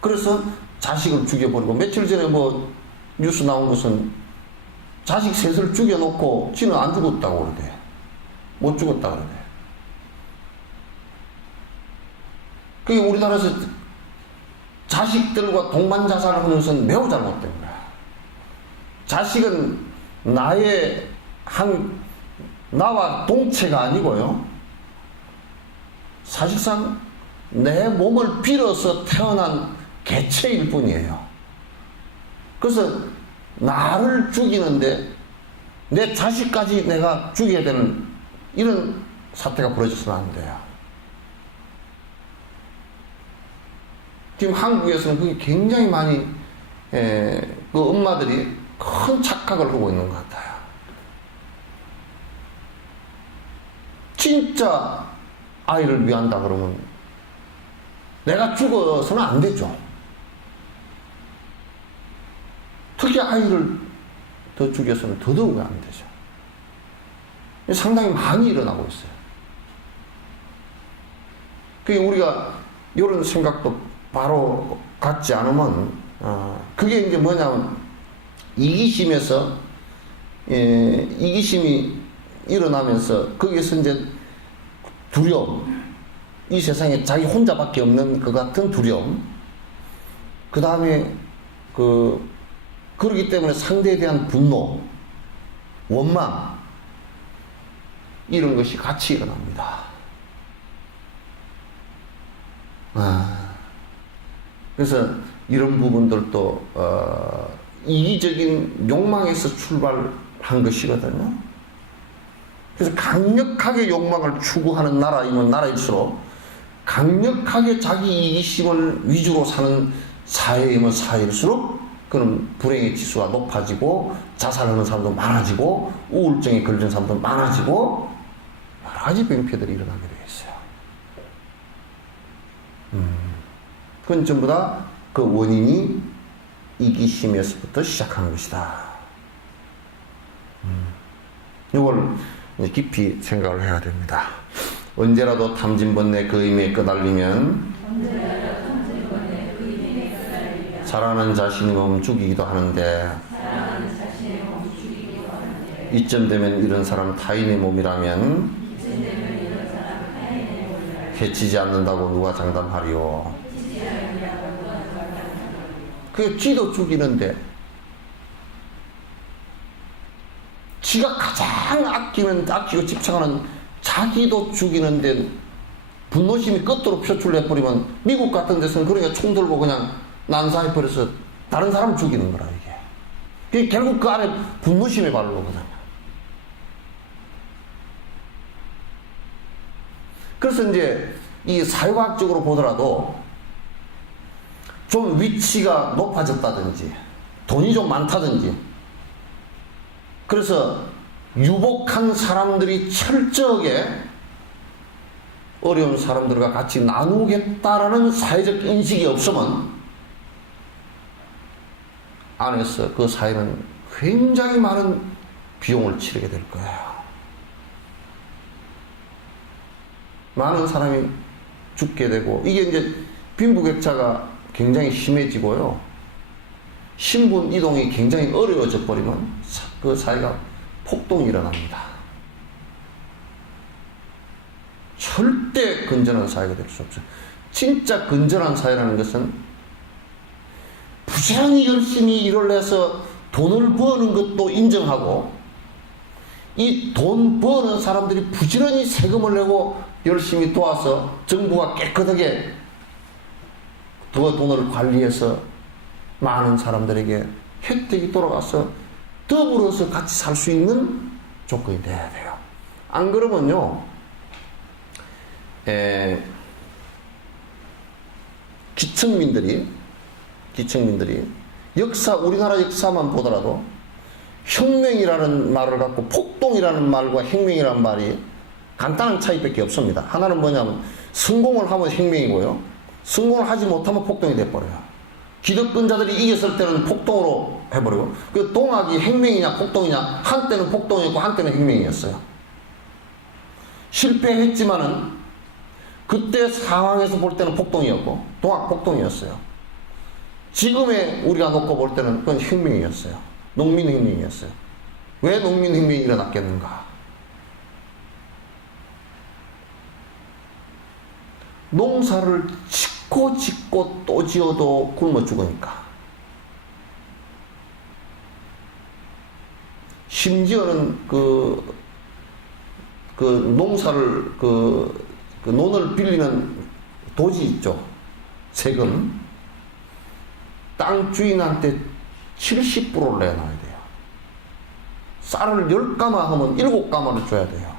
그래서 자식을 죽여버리고 며칠 전에 뭐 뉴스 나온 것은 자식 셋을 죽여놓고 지는 안 죽었다고 그러대. 못 죽었다고 그러대. 그게 우리나라에서 자식들과 동반 자살을 하는 것은 매우 잘못된 거야. 자식은 나와 동체가 아니고요. 사실상 내 몸을 빌어서 태어난 개체일 뿐이에요. 그래서 나를 죽이는데 내 자식까지 내가 죽여야 되는 이런 사태가 벌어져서는 안 돼요. 지금 한국에서는 그게 굉장히 많이 그 엄마들이 큰 착각을 하고 있는 것 같아요. 진짜 아이를 위한다 그러면 내가 죽어서는 안 되죠. 특히 아이를 더 죽여서는 더더욱 안 되죠. 상당히 많이 일어나고 있어요. 그게 우리가 이런 생각도 바로 갖지 않으면 그게 이제 뭐냐면 이기심에서 이기심이 일어나면서 거기에서 이제 두려움, 이 세상에 자기 혼자밖에 없는 그 같은 두려움, 그 다음에 그러기 때문에 상대에 대한 분노, 원망, 이런 것이 같이 일어납니다. 그래서 이런 부분들도 이기적인 욕망에서 출발한 것이거든요. 그래서 강력하게 욕망을 추구하는 나라이면 나라일수록 강력하게 자기 이기심을 위주로 사는 사회이면 사회일수록 그런 불행의 지수가 높아지고 자살하는 사람도 많아지고 우울증에 걸리는 사람도 많아지고 여러 가지 병폐들이 일어나게 되어 있어요. 그건 전부 다 그 원인이 이기심에서부터 시작하는 것이다. 이걸 깊이 생각을 해야 됩니다. 언제라도 탐진번뇌 거임에 끄달리면 살아가는 자신의 몸 죽이기도 하는데 이쯤 되면 이런 사람 타인의 몸이라면 해치지 않는다고 누가 장담하리요. 그게 지도 죽이는데 지가 가장 아끼고 집착하는 자기도 죽이는데 분노심이 끝으로 표출해버리면 미국 같은 데서는 그러니까 총 들고 그냥 난사해버려서 다른 사람 죽이는 거라 이게. 그게 결국 그 안에 분노심이 바른 거거든요. 그래서 이제 이 사회과학적으로 보더라도 좀 위치가 높아졌다든지 돈이 좀 많다든지 그래서 유복한 사람들이 철저하게 어려운 사람들과 같이 나누겠다라는 사회적 인식이 없으면 안에서 그 사회는 굉장히 많은 비용을 치르게 될 거예요. 많은 사람이 죽게 되고 이게 이제 빈부격차가 굉장히 심해지고요. 신분 이동이 굉장히 어려워져 버리면 그 사회가 폭동이 일어납니다. 절대 건전한 사회가 될 수 없어요. 진짜 건전한 사회라는 것은 부지런히 열심히 일을 해서 돈을 버는 것도 인정하고 이 돈 버는 사람들이 부지런히 세금을 내고 열심히 도와서 정부가 깨끗하게 그 돈을 관리해서 많은 사람들에게 혜택이 돌아가서 더불어서 같이 살 수 있는 조건이 돼야 돼요. 안 그러면요, 기층민들이 우리나라 역사만 보더라도 혁명이라는 말을 갖고 폭동이라는 말과 혁명이라는 말이 간단한 차이밖에 없습니다. 하나는 뭐냐면 성공을 하면 혁명이고요. 성공을 하지 못하면 폭동이 돼버려요. 기득권자들이 이겼을 때는 폭동으로 해버리고 그 동학이 혁명이냐 폭동이냐 한때는 폭동이었고 한때는 혁명이었어요. 실패했지만은 그때 상황에서 볼 때는 폭동이었고 동학 폭동이었어요. 지금의 우리가 놓고 볼 때는 그건 혁명이었어요. 농민혁명이었어요. 왜 농민혁명이 일어났겠는가? 농사를 짓고 또 지어도 굶어 죽으니까. 심지어는 그 농사를 그 논을 빌리는 도지 있죠. 세금. 땅 주인한테 70%를 내놔야 돼요. 쌀을 10가마 하면 7가마를 줘야 돼요.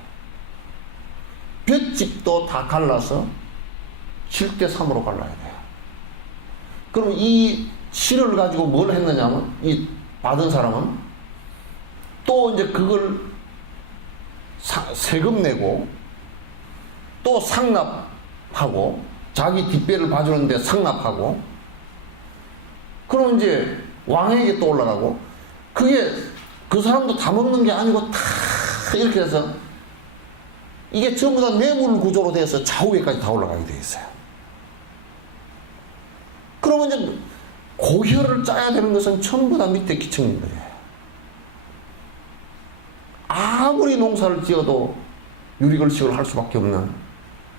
볏집도 다 갈라서 7대3으로 갈라야 돼요. 그럼 이 실을 가지고 뭘 했느냐면, 이 받은 사람은 또 이제 그걸 세금 내고, 또 상납하고, 자기 뒷배를 봐주는데 상납하고, 그럼 이제 왕에게 또 올라가고, 그게 그 사람도 다 먹는 게 아니고 다 이렇게 해서 이게 전부 다 뇌물 구조로 돼서 좌우에까지 다 올라가게 돼 있어요. 그러면 이제 고혈을 짜야 되는 것은 전부 다 밑에 기층인들이에요. 아무리 농사를 지어도 유리걸식을 할 수밖에 없는,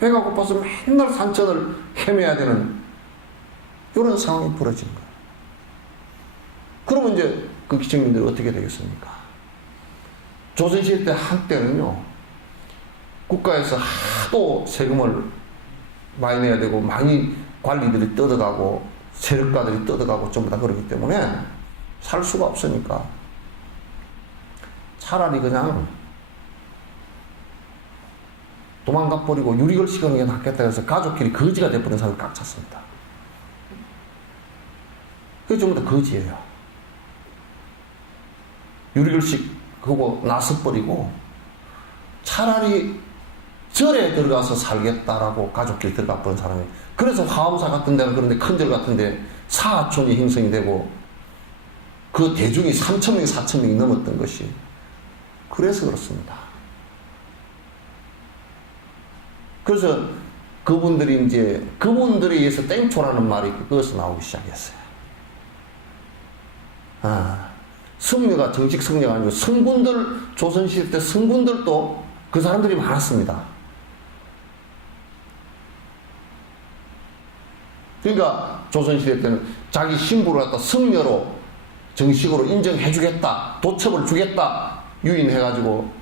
배가 고파서 맨날 산천을 헤매야 되는 이런 상황이 벌어지는 거예요. 그러면 이제 그 기층민들이 어떻게 되겠습니까? 조선시대 때 한때는요, 국가에서 하도 세금을 많이 내야 되고, 많이 관리들이 뜯어가고, 세력가들이 뜯어가고, 전부 다 그러기 때문에 살 수가 없으니까 차라리 그냥 도망가 버리고 유리걸식 하는 게 낫겠다 해서 가족끼리 거지가 돼버린 사람을 꽉 찼습니다. 그게 전부 다 거지예요. 유리걸식 하고 나서버리고 차라리 절에 들어가서 살겠다라고 가족끼리 들어가 버린 사람이. 그래서 화엄사 같은 데는, 그런데 큰절 같은 데 사하촌이 형성이 되고, 그 대중이 3,000명, 4,000명이 넘었던 것이 그래서 그렇습니다. 그래서 그분들이 이제, 그분들에 의해서 땡초라는 말이 그것에서 나오기 시작했어요. 승려가 정식 승려가 아니고 성군들, 조선시대 때 성군들도 그 사람들이 많았습니다. 그러니까 조선시대 때는 자기 신부를 갖다 승려로 정식으로 인정해주겠다, 도첩을 주겠다 유인해가지고,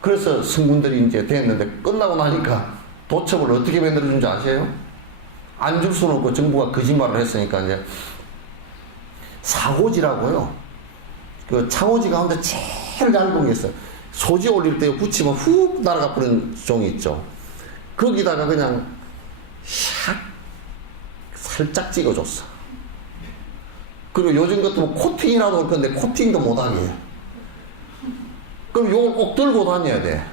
그래서 성군들이 이제 됐는데, 끝나고 나니까 도첩을 어떻게 만들어준지 아세요? 안 줄 수는 없고 정부가 거짓말을 했으니까 이제 사고지라고요. 그 창호지 가운데 제일 얇은 게 있어요. 소지 올릴 때 붙이면 훅 날아가 버리는 종이 있죠. 거기다가 그냥 샥 살짝 찍어줬어. 그리고 요즘 같으면 코팅이라도 할 건데 코팅도 못하게 해. 그럼 요걸 꼭 들고 다녀야 돼.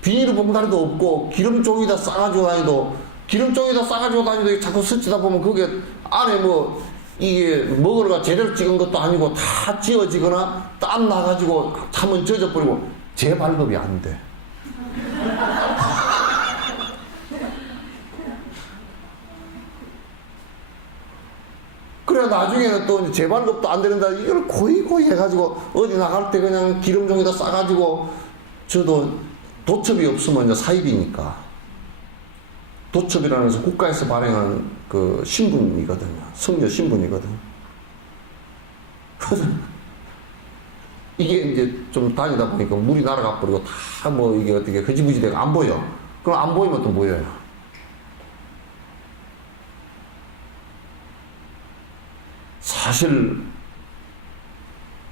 비닐 봉다리도 없고 기름종이다 싸가지고 다니도, 기름종이다 싸가지고 다니도 자꾸 스치다 보면 그게 안에 뭐 이게 먹으러가 제대로 찍은 것도 아니고 다 지어지거나 땀 나가지고 한번 젖어버리고 재발급이 안 돼. 그래 나중에는 또 재발급도 안 되는다. 이걸 고이고이 해가지고 어디 나갈 때 그냥 기름종이다 싸가지고, 저도 도첩이 없으면 이제 사입이니까. 도첩이라는 것은 국가에서 발행한 그 신분이거든요. 성녀 신분이거든. 그래서 이게 이제 좀 다니다 보니까 물이 날아가 버리고 다 뭐 이게 어떻게 흐지부지 되고 안 보여. 그럼 안 보이면 또 보여요. 사실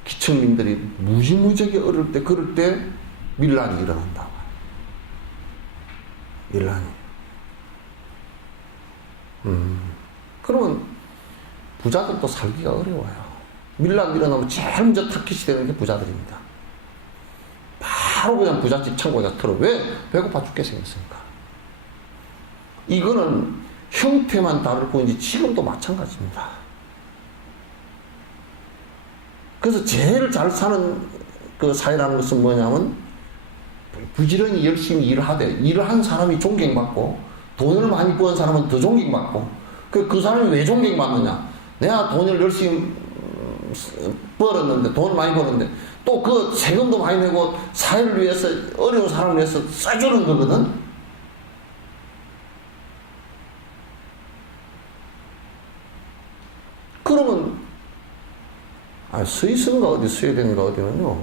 기층민들이 무지무지하게 어릴 때, 그럴 때 밀란이 일어난다. 밀란이. 그러면 부자들도 살기가 어려워요. 밀란 일어나면 제일 먼저 타깃이 되는 게 부자들입니다. 바로 그냥 부잣집 창고에다 털어. 왜? 배고파 죽게 생겼으니까. 이거는 형태만 다를 뿐이지 지금도 마찬가지입니다. 그래서 제일 잘 사는 그 사회라는 것은 뭐냐면, 부지런히 열심히 일을 하되, 일을 한 사람이 존경받고, 돈을 많이 버는 사람은 더 존경받고. 그 사람이 왜 존경받느냐? 내가 돈을 열심히 벌었는데, 돈을 많이 벌었는데, 또 그 세금도 많이 내고 사회를 위해서, 어려운 사람을 위해서 써주는 거거든. 그러면 서 있는가 어디 서야 되는가 어디는요,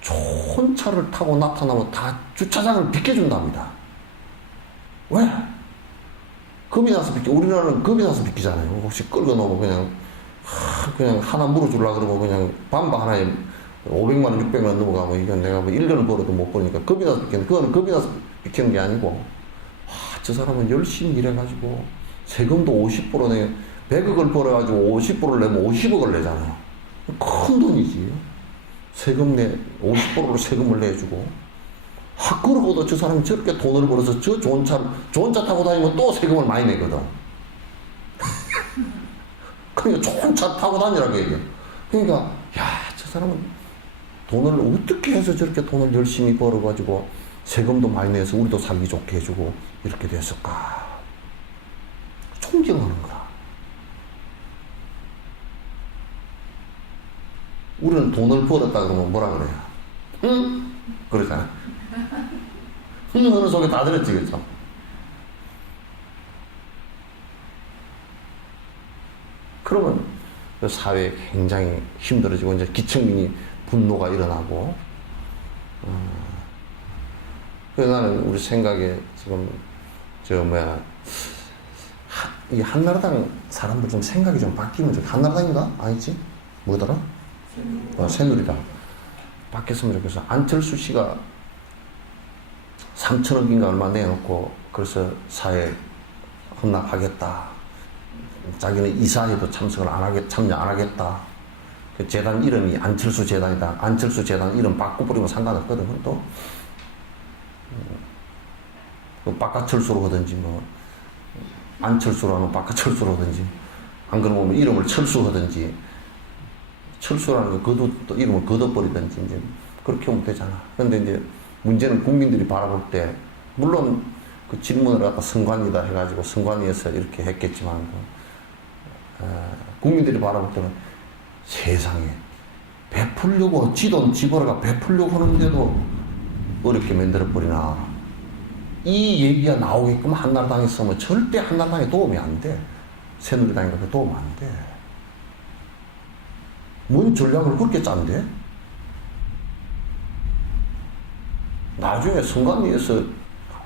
좋은 차를 타고 나타나면 다 주차장을 비켜준답니다. 왜? 겁이 나서 비켜. 우리나라는 겁이 나서 비키잖아요. 혹시 끌고 놓으면 그냥 하나 물어주려고 그러면 그냥 밤바 하나에 500만 원, 600만 원 넘어가면 이건 내가 뭐 1년을 벌어도 못 버니까 겁이 나서 비키는, 그건 겁이 나서 비키는 게 아니고, 저 사람은 열심히 일해가지고 세금도 50% 내, 100억을 벌어가지고 50%를 내면 50억을 내잖아요. 큰 돈이지. 세금 50%로 세금을 내주고. 그러고도 저 사람이 저렇게 돈을 벌어서 저 좋은 차 타고 다니면 또 세금을 많이 내거든. 그러니까 좋은 차 타고 다니라고 얘기해. 그러니까, 저 사람은 돈을 어떻게 해서 저렇게 돈을 열심히 벌어가지고 세금도 많이 내서 우리도 살기 좋게 해주고 이렇게 됐을까? 존경하는 거야. 우리는 돈을 벌었다 그러면 뭐라 그래요? 응? 그러잖아. 응, 어느 속에 다 들었지, 그쵸? 그러면 사회에 굉장히 힘들어지고, 이제 기층민이 분노가 일어나고, 그래서 나는 우리 생각에 지금, 이 한나라당 사람들 좀 생각이 좀 바뀌면 좋겠어. 한나라당인가? 아니지? 뭐더라? 새누리당. 바뀌었으면 좋겠어. 안철수 씨가 3천억인가 얼마 내놓고, 그래서 사회 헌납하겠다. 자기는 이사회도 참여 안 하겠다. 그 재단 이름이 안철수 재단이다. 안철수 재단 이름 바꿔버리면 상관없거든. 또, 박가철수로 하든지, 안철수라는 박가철수로 하든지, 안 그러면 이름을 철수하든지, 철수라는 거 또 이름을 걷어버리든지, 이제 그렇게 하면 되잖아. 근데 이제 문제는 국민들이 바라볼 때, 물론 그 질문을 갖다 선관위다 해가지고 선관위에서 이렇게 했겠지만, 국민들이 바라볼 때는 세상에 베풀려고, 지돈 지벌어가 베풀려고 하는데도 어렵게 만들어버리나. 이 얘기가 나오게끔 한나라당에 쓰면 절대 한나라당에 도움이 안 돼. 새누리당에 도움 안 돼. 뭔 전략을 그렇게 짠대? 나중에 선관위에서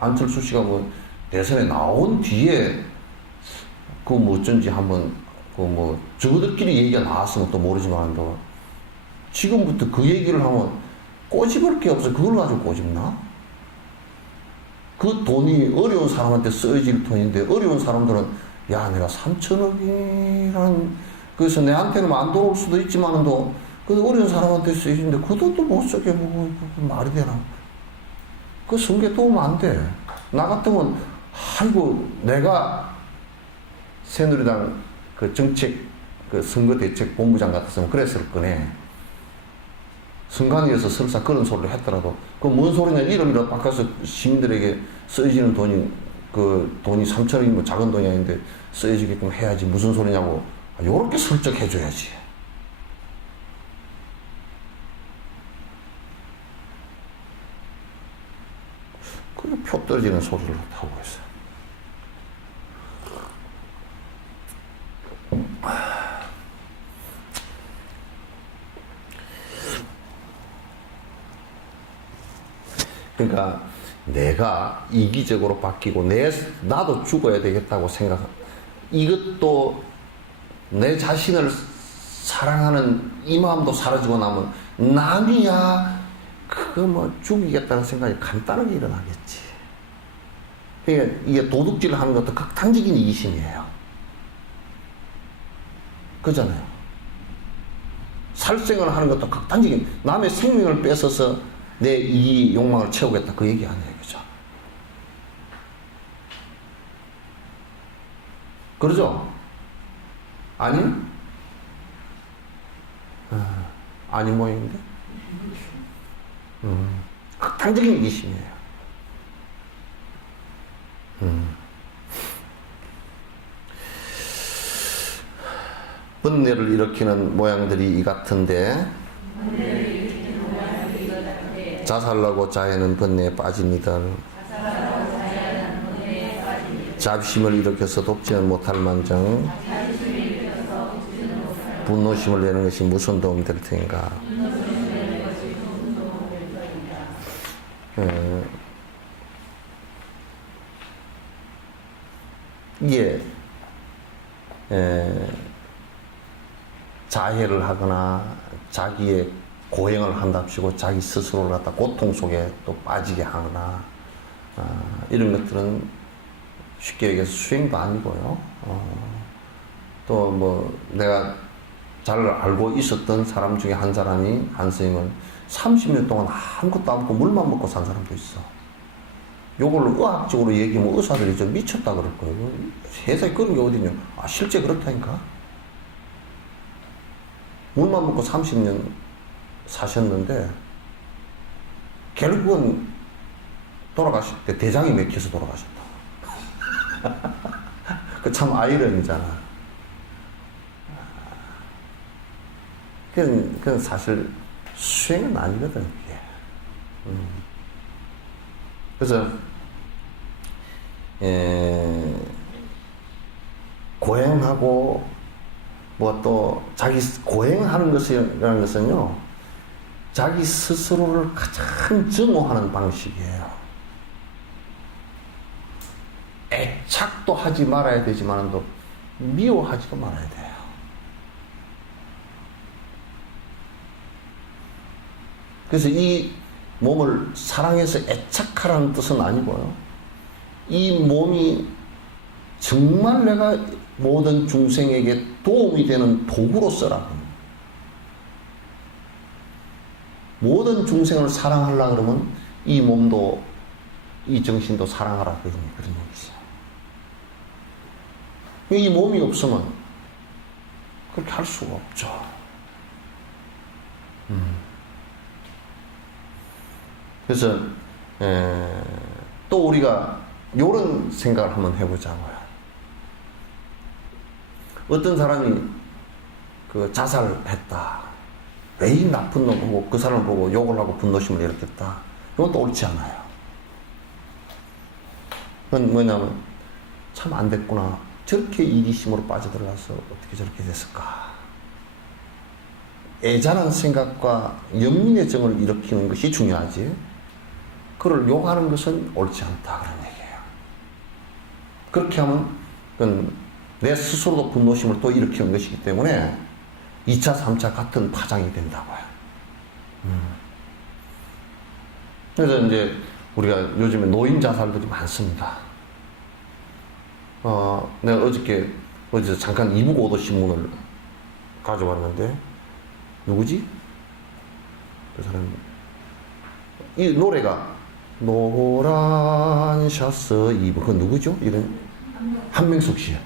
안철수 씨가 대선에 나온 뒤에 어쩐지 한번 저들끼리 얘기가 나왔으면 또 모르지만, 지금부터 그 얘기를 하면 꼬집을 게 없어. 그걸 가지고 꼬집나? 그 돈이 어려운 사람한테 쓰여질 돈인데, 어려운 사람들은 내가 3천억이란, 그래서 내한테는 안 들어올 수도 있지만도 그 어려운 사람한테 쓰여지는데 그 돈도 못 쓰게 말이 되나? 그 선거에 도움 안 돼. 나 같으면 내가 새누리당 그 정책, 그 선거대책본부장 같았으면 그랬을 거네. 선관위에서 설사 그런 소리를 했더라도, 그 뭔 소리냐, 이름이라도 바꿔서 시민들에게 쓰여지는 돈이, 그 돈이 3천억이면 작은 돈이 아닌데 쓰여지게끔 해야지. 무슨 소리냐고, 요렇게 슬쩍 해줘야지. 그게 표 떨어지는 소리를 하고 있어요. 그러니까 내가 이기적으로 바뀌고 나도 죽어야 되겠다고 생각, 이것도 내 자신을 사랑하는 이 마음도 사라지고 나면 남이야 그거 죽이겠다는 생각이 간단하게 일어나겠지. 그러니까 이게 도둑질을 하는 것도 극단적인 이기심이에요. 그잖아요. 살생을 하는 것도 극단적인, 남의 생명을 뺏어서 내 이 욕망을 채우겠다, 그 얘기 아니에요. 그죠? 그러죠? 아니? 아니 모양인데? 극단적인 이기심이에요. 번뇌를 일으키는 모양들이 이 같은데, 자살하고 자해는 번뇌에 빠진 이들, 자비심을 일으켜서 돕지는 못할 만정 분노심을 내는 것이 무슨 도움이 될 테인가. 이게 자해를 하거나 자기의 고행을 한답시고 자기 스스로를 갖다 고통 속에 또 빠지게 하거나 이런 것들은 쉽게 얘기해서 수행도 아니고요. 또 뭐 내가 잘 알고 있었던 사람 중에 한 사람이, 한 스님은 30년 동안 아무것도 안 먹고 물만 먹고 산 사람도 있어. 요걸 의학적으로 얘기하면 의사들이 좀 미쳤다 그럴 거예요. 세상에 그런 게 어딨냐. 아, 실제 그렇다니까. 물만 먹고 30년 사셨는데 결국은 돌아가실 때 대장이 맥혀서 돌아가셨다. 그 참 아이러니잖아. 그건 사실 수행은 아니거든, 그게. 그래서 고행하고 뭐 또 자기 고행하는 것이라는 것은요, 자기 스스로를 가장 증오하는 방식이에요. 애착도 하지 말아야 되지만 또 미워하지도 말아야 돼요. 그래서 이 몸을 사랑해서 애착하라는 뜻은 아니고요. 이 몸이 정말 내가 모든 중생에게 도움이 되는 도구로 써라. 모든 중생을 사랑하려고 그러면 이 몸도 이 정신도 사랑하라 그런 얘기죠. 이 몸이 없으면 그렇게 할 수가 없죠. 그래서 또 우리가 이런 생각을 한번 해보자고요. 어떤 사람이 그 자살했다. 왜 이 나쁜 놈 보고 그 사람을 보고 욕을 하고 분노심을 일으켰다. 이건 또 옳지 않아요. 그건 뭐냐면 참 안 됐구나. 저렇게 이기심으로 빠져들어가서 어떻게 저렇게 됐을까. 애잔한 생각과 연민의 정을 일으키는 것이 중요하지. 그를 욕하는 것은 옳지 않다 그런 얘기예요. 그렇게 하면 그건 내 스스로도 분노심을 또 일으키는 것이기 때문에 2차, 3차 같은 파장이 된다고요. 그래서 이제 우리가 요즘에 노인 자살들이 많습니다. 내가 어제 잠깐 이북오도 신문을 가져왔는데, 누구지? 그 사람, 이 노래가, 노란 셔츠 입은, 그 누구죠? 이런, 한명숙 씨.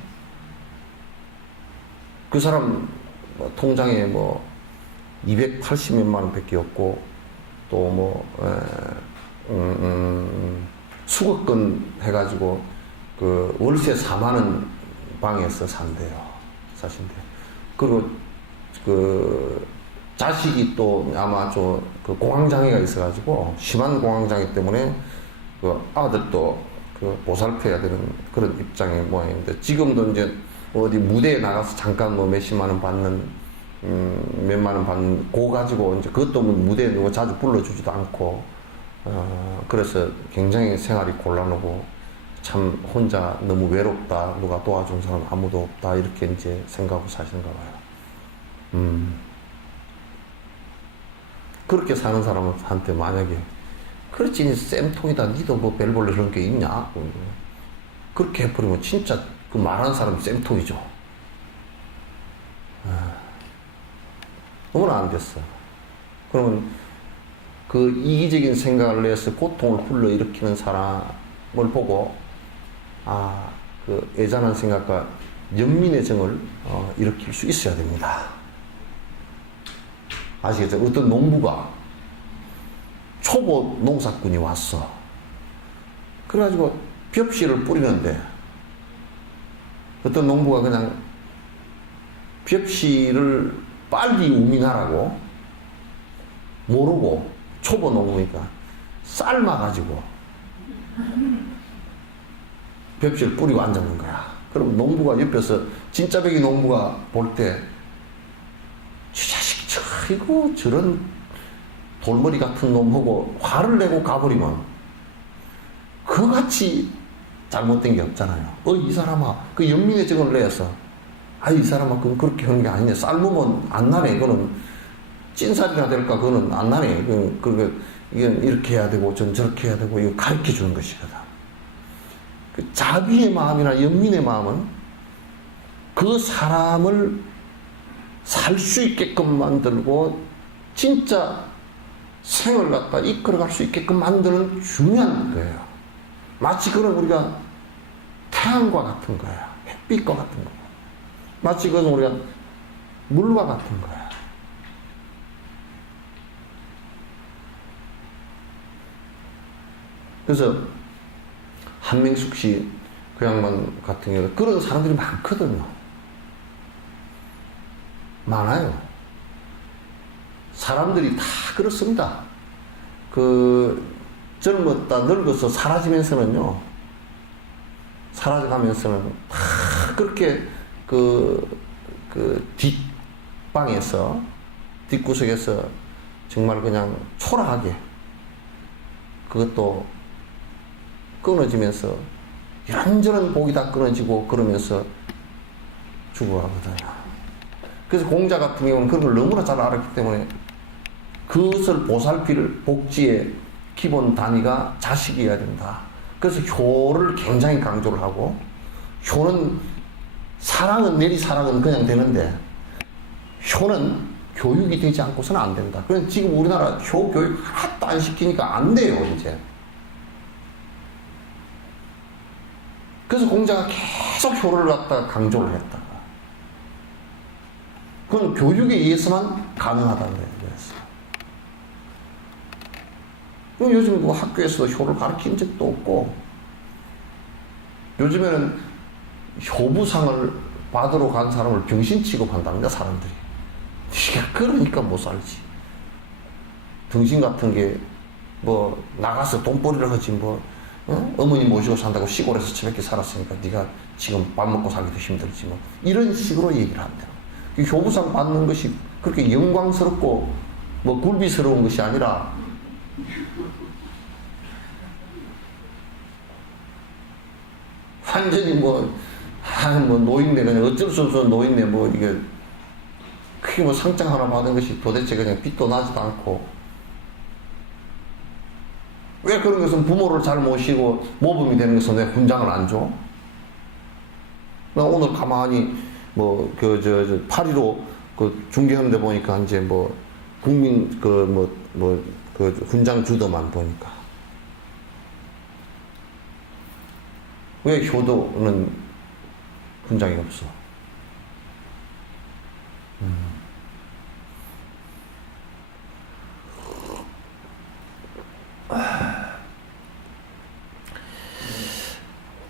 그 사람, 통장에 280몇만 원 밖에 없고, 또 수거권 해가지고, 그 월세 4만 원 방에서 산대요. 사신대요. 그리고 그 자식이 또 아마 그 공황장애가 있어가지고 심한 공황장애 때문에 그 아들도 그 보살펴야 되는 그런 입장의 모양인데, 지금도 이제 어디 무대에 나가서 잠깐 몇십만 원 받는 몇만 원 받는 거 가지고 이제 그것도 무대에 누가 자주 불러주지도 않고 그래서 굉장히 생활이 곤란하고 참 혼자 너무 외롭다, 누가 도와준 사람 아무도 없다, 이렇게 이제 생각하고 사시는가 봐요. 그렇게 사는 사람한테 만약에 그렇지 쌤통이다, 니도 뭐 별볼로 그런 게 있냐, 그렇게 해버리면 진짜 그 말하는 사람이 쌤통이죠. 너무나 안 됐어. 그러면 그 이기적인 생각을 내서 고통을 불러일으키는 사람을 보고 그 애잔한 생각과 연민의 정을 일으킬 수 있어야 됩니다. 아시겠죠? 어떤 농부가 초보 농사꾼이 왔어. 그래가지고 벽씨를 뿌리는데 어떤 농부가 그냥 벽씨를 빨리 우민하라고 모르고 초보 농부니까 삶아가지고 벽지를 뿌리고 앉았는 거야. 그럼 농부가 옆에서 진짜 백이 농부가 볼 때 주자식 이거 저런 돌머리 같은 놈하고 화를 내고 가버리면 그같이 잘못된 게 없잖아요. 이 사람아, 그 연민의 정을 내서, 이 사람아, 그건 그렇게 하는 게 아니네. 삶으면 안 나네. 그거는 찐살이나 될까? 그거는 안 나네. 이건 이렇게 해야 되고, 전 저렇게 해야 되고, 이거 가르쳐 주는 것이거든. 그 자비의 마음이나 연민의 마음은 그 사람을 살 수 있게끔 만들고, 진짜 생을 갖다 이끌어갈 수 있게끔 만드는 중요한 거예요. 마치 그런 우리가 태양과 같은 거야. 햇빛과 같은 거야. 마치 그건 우리가 물과 같은 거야. 그래서 한명숙 씨 그 양반 같은 경우 그런 사람들이 많거든요. 많아요. 사람들이 다 그렇습니다. 젊었다 늙어서 사라지면서는요, 사라져가면서는 다 그렇게 뒷방에서, 뒷구석에서 정말 그냥 초라하게 그것도 끊어지면서 이런저런 복이 다 끊어지고 그러면서 죽어가거든요. 그래서 공자 같은 경우는 그런 걸 너무나 잘 알았기 때문에 그것을 보살필 복지의 기본 단위가 자식이어야 된다. 그래서 효를 굉장히 강조를 하고, 효는 내리 사랑은 그냥 되는데 효는 교육이 되지 않고서는 안 된다. 그래서 지금 우리나라 효 교육 하나도 안 시키니까 안 돼요, 이제. 그래서 공자가 계속 효를 갖다가 강조를 했다. 그건 교육에 의해서만 가능하다는 거예요. 요즘 뭐 학교에서도 효를 가르친 적도 없고, 요즘에는 효부상을 받으러 간 사람을 병신 취급한답니다, 사람들이. 그러니까 못 살지. 등신 같은 게 뭐 나가서 돈벌이를 하지 뭐, 어머니 모시고 산다고 시골에서 처박게 살았으니까 네가 지금 밥 먹고 살기도 힘들지 뭐, 이런 식으로 얘기를 한대요. 효부상 받는 것이 그렇게 영광스럽고 뭐 굴비스러운 것이 아니라 완전히 뭐 노인네, 그냥 어쩔 수 없어 노인네, 뭐 이게 크게 뭐 상장 하나 받은 것이 도대체 그냥 빛도 나지도 않고. 왜 그런 것은 부모를 잘 모시고 모범이 되는 것은 왜 훈장을 안 줘? 나 오늘 가만히 파리로 중계하는데 보니까 이제 뭐 국민 훈장 주더만 보니까. 왜 효도는 훈장이 없어?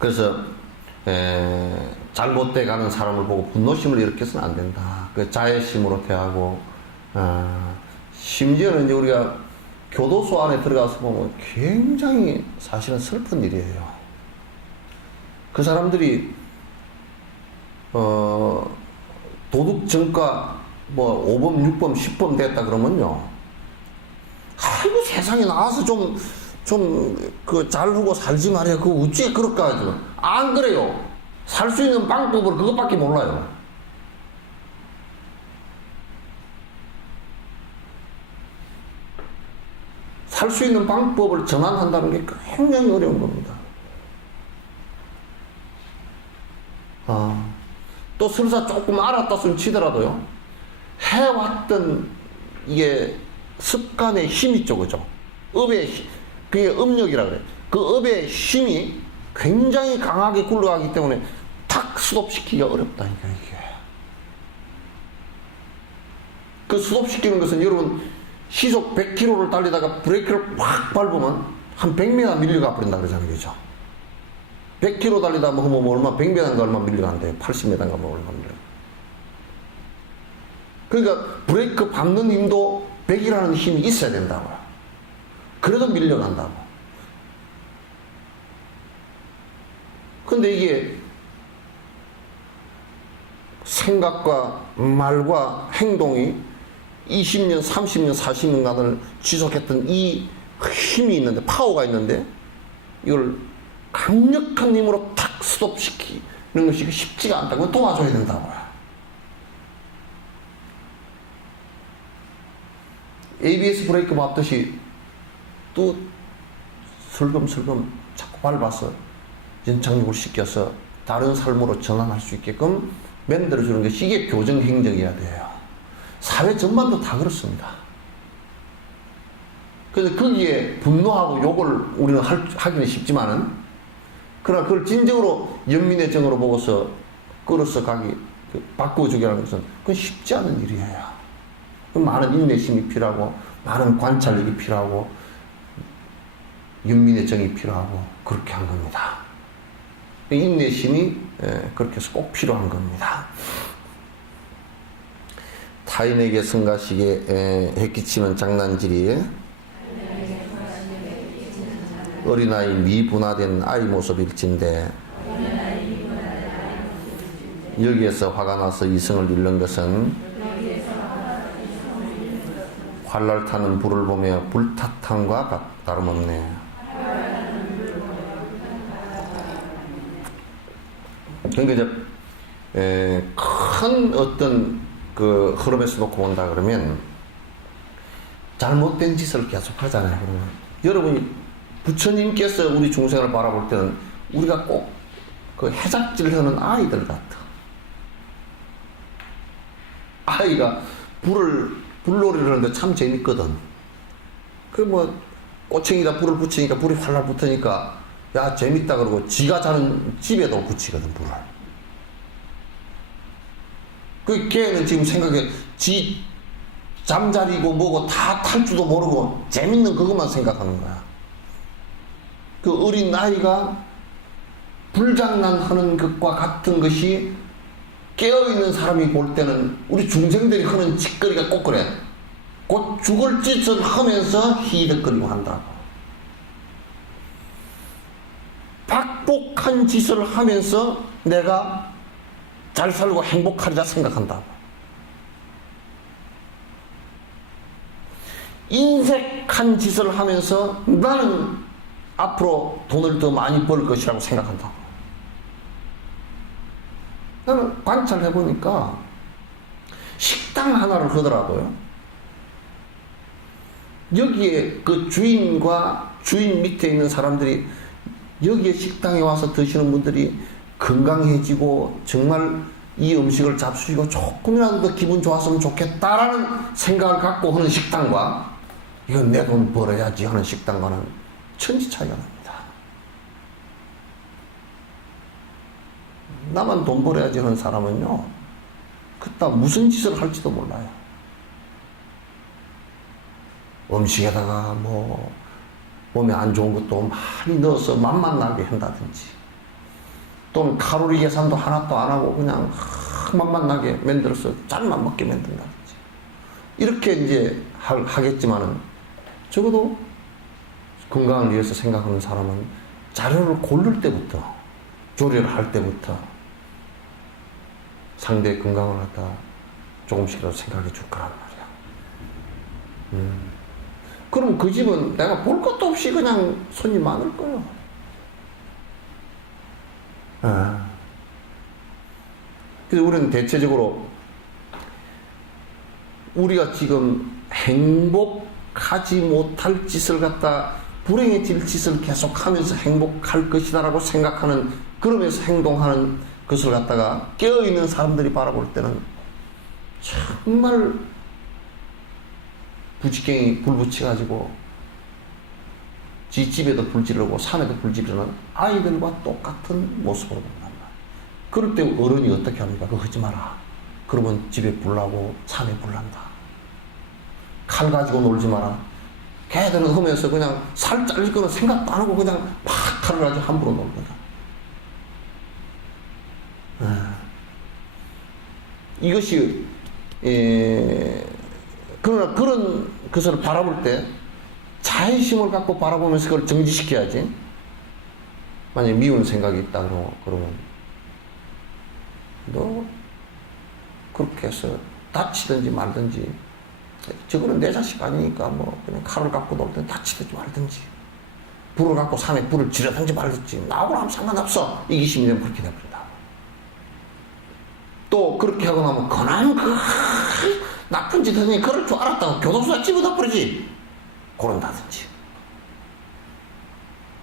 그래서 잘못돼 가는 사람을 보고 분노심을 일으켜서는 안 된다. 그 자애심으로 대하고, 심지어는 이제 우리가 교도소 안에 들어가서 보면 굉장히 사실은 슬픈 일이에요. 그 사람들이 도둑 전과 뭐 5범, 6범, 10범 됐다 그러면요, 아이고 세상에 나와서 좀 잘 하고 살지 말이야. 그거 어찌 그럴까 하죠. 안 그래요. 살 수 있는 방법을 그것밖에 몰라요. 살 수 있는 방법을 전환한다는 게 굉장히 어려운 겁니다. 또 설사 조금 알았다 치더라도요, 해왔던 이게 습관의 힘이 있죠, 그죠? 그게 업력이라 그래. 그 업의 힘이 굉장히 강하게 굴러가기 때문에 탁 스톱시키기가 어렵다니까, 이게. 그 스톱시키는 것은 여러분, 시속 100km를 달리다가 브레이크를 확 밟으면 한 100m 밀려가 버린다 그러잖아요, 그죠? 100km 달리다 뭐 얼마, 100m인가 얼마 밀려간대요. 80m인가 뭐 얼마 밀려. 그러니까 브레이크 밟는 힘도 100이라는 힘이 있어야 된다고요. 그래도 밀려간다고. 근데 이게 생각과 말과 행동이 20년, 30년, 40년간을 지속했던 이 힘이 있는데, 파워가 있는데, 이걸 강력한 힘으로 탁 스톱시키는 것이 쉽지가 않다. 그건 도와줘야 된다고요. ABS 브레이크 밟듯이 또 슬금슬금 자꾸 밟아서 연착륙을 시켜서 다른 삶으로 전환할 수 있게끔 만들어주는 것이 이게 교정행정이어야 돼요. 사회 전반도 다 그렇습니다. 그래서 거기에 분노하고 욕을 우리는 하기는 쉽지만은, 그러나 그걸 진정으로 연민의 정으로 보고서 끌어서 가기, 바꿔주기라는 것은 그건 쉽지 않은 일이에요. 많은 인내심이 필요하고, 많은 관찰력이 필요하고, 연민의 정이 필요하고, 그렇게 한 겁니다. 인내심이 그렇게 해서 꼭 필요한 겁니다. 타인에게 성가시게 해끼치는 장난질이 어린아이 미분화된 아이 모습일진데, 여기에서 화가 나서 이성을 잃는 것은 활날 타는 불을 보며 불타탕과 다름없네. 그러니까 이제 큰 어떤 그 흐름에서 놓고 본다 그러면 잘못된 짓을 계속 하잖아요. 그러면 여러분이 부처님께서 우리 중생을 바라볼 때는 우리가 꼭 그 해작질 하는 아이들 같아. 아이가 불놀이를 하는데 참 재밌거든. 그 뭐 꼬챙이다 불을 붙이니까 불이 활활 붙으니까 야 재밌다 그러고 지가 자는 집에도 붙이거든 불을. 그 걔는 지금 생각해 지 잠자리고 뭐고 다 탈 줄도 모르고 재밌는 그것만 생각하는 거야. 그 어린 아이가 불장난하는 것과 같은 것이 깨어있는 사람이 볼 때는 우리 중생들이 하는 짓거리가 꼭 그래. 곧 죽을 짓을 하면서 히덕거리고 한다고. 박복한 짓을 하면서 내가 잘 살고 행복하리라 생각한다고. 인색한 짓을 하면서 나는 앞으로 돈을 더 많이 벌 것이라고 생각한다고. 나는 관찰해보니까 식당 하나를 하더라고요. 여기에 그 주인과 주인 밑에 있는 사람들이 여기에 식당에 와서 드시는 분들이 건강해지고 정말 이 음식을 잡수시고 조금이라도 더 기분 좋았으면 좋겠다라는 생각을 갖고 하는 식당과 이건 내 돈 벌어야지 하는 식당과는 천지 차이가 납니다. 나만 돈 벌어야지 하는 사람은요, 그따 무슨 짓을 할지도 몰라요. 음식에다가 뭐 몸에 안 좋은 것도 많이 넣어서 맛만 나게 한다든지, 또는 칼로리 계산도 하나도 안 하고 그냥 맛만 나게 만들어서 짠만 먹게 만든다든지, 이렇게 이제 하겠지만은 적어도 건강을 위해서 생각하는 사람은 자료를 고를 때부터, 조리를 할 때부터 상대의 건강을 갖다 조금씩이라도 생각해 줄 거란 말이야. 그럼 그 집은 내가 볼 것도 없이 그냥 손이 많을 거예요. 그래서 우리는 대체적으로 우리가 지금 행복하지 못할 짓을 갖다 불행해질 짓을 계속하면서 행복할 것이다라고 생각하는, 그러면서 행동하는 것을 갖다가 깨어있는 사람들이 바라볼 때는 정말 부지깽이 불 붙여가지고 지 집에도 불 지르고 산에도 불 지르는 아이들과 똑같은 모습으로 본단 말이야. 그럴 때 어른이 어떻게 합니까? 그거 하지 마라. 그러면 집에 불 나고 산에 불 난다. 칼 가지고 놀지 마라. 걔들은 하면서 그냥 살 잘릴 거는 생각도 안 하고 그냥 막 칼을 가지고 함부로 놀거든. 이것이 그러나 그런 것을 바라볼 때 자의심을 갖고 바라보면서 그걸 정지시켜야지. 만약에 미운 생각이 있다 그러면 너 그렇게 해서 다치든지 말든지 저거는 내 자식 아니니까 뭐 그냥 칼을 갖고 놀 땐 다치든지 말든지 불을 갖고 산에 불을 지르든지 말든지 나하고는 아무 상관없어. 이기심이 되면 그렇게 돼버린다. 또 그렇게 하고 나면 그놈 그 나쁜 짓 하니 그럴 줄 알았다고 교도소에 집어넣어 버리지. 그런다든지.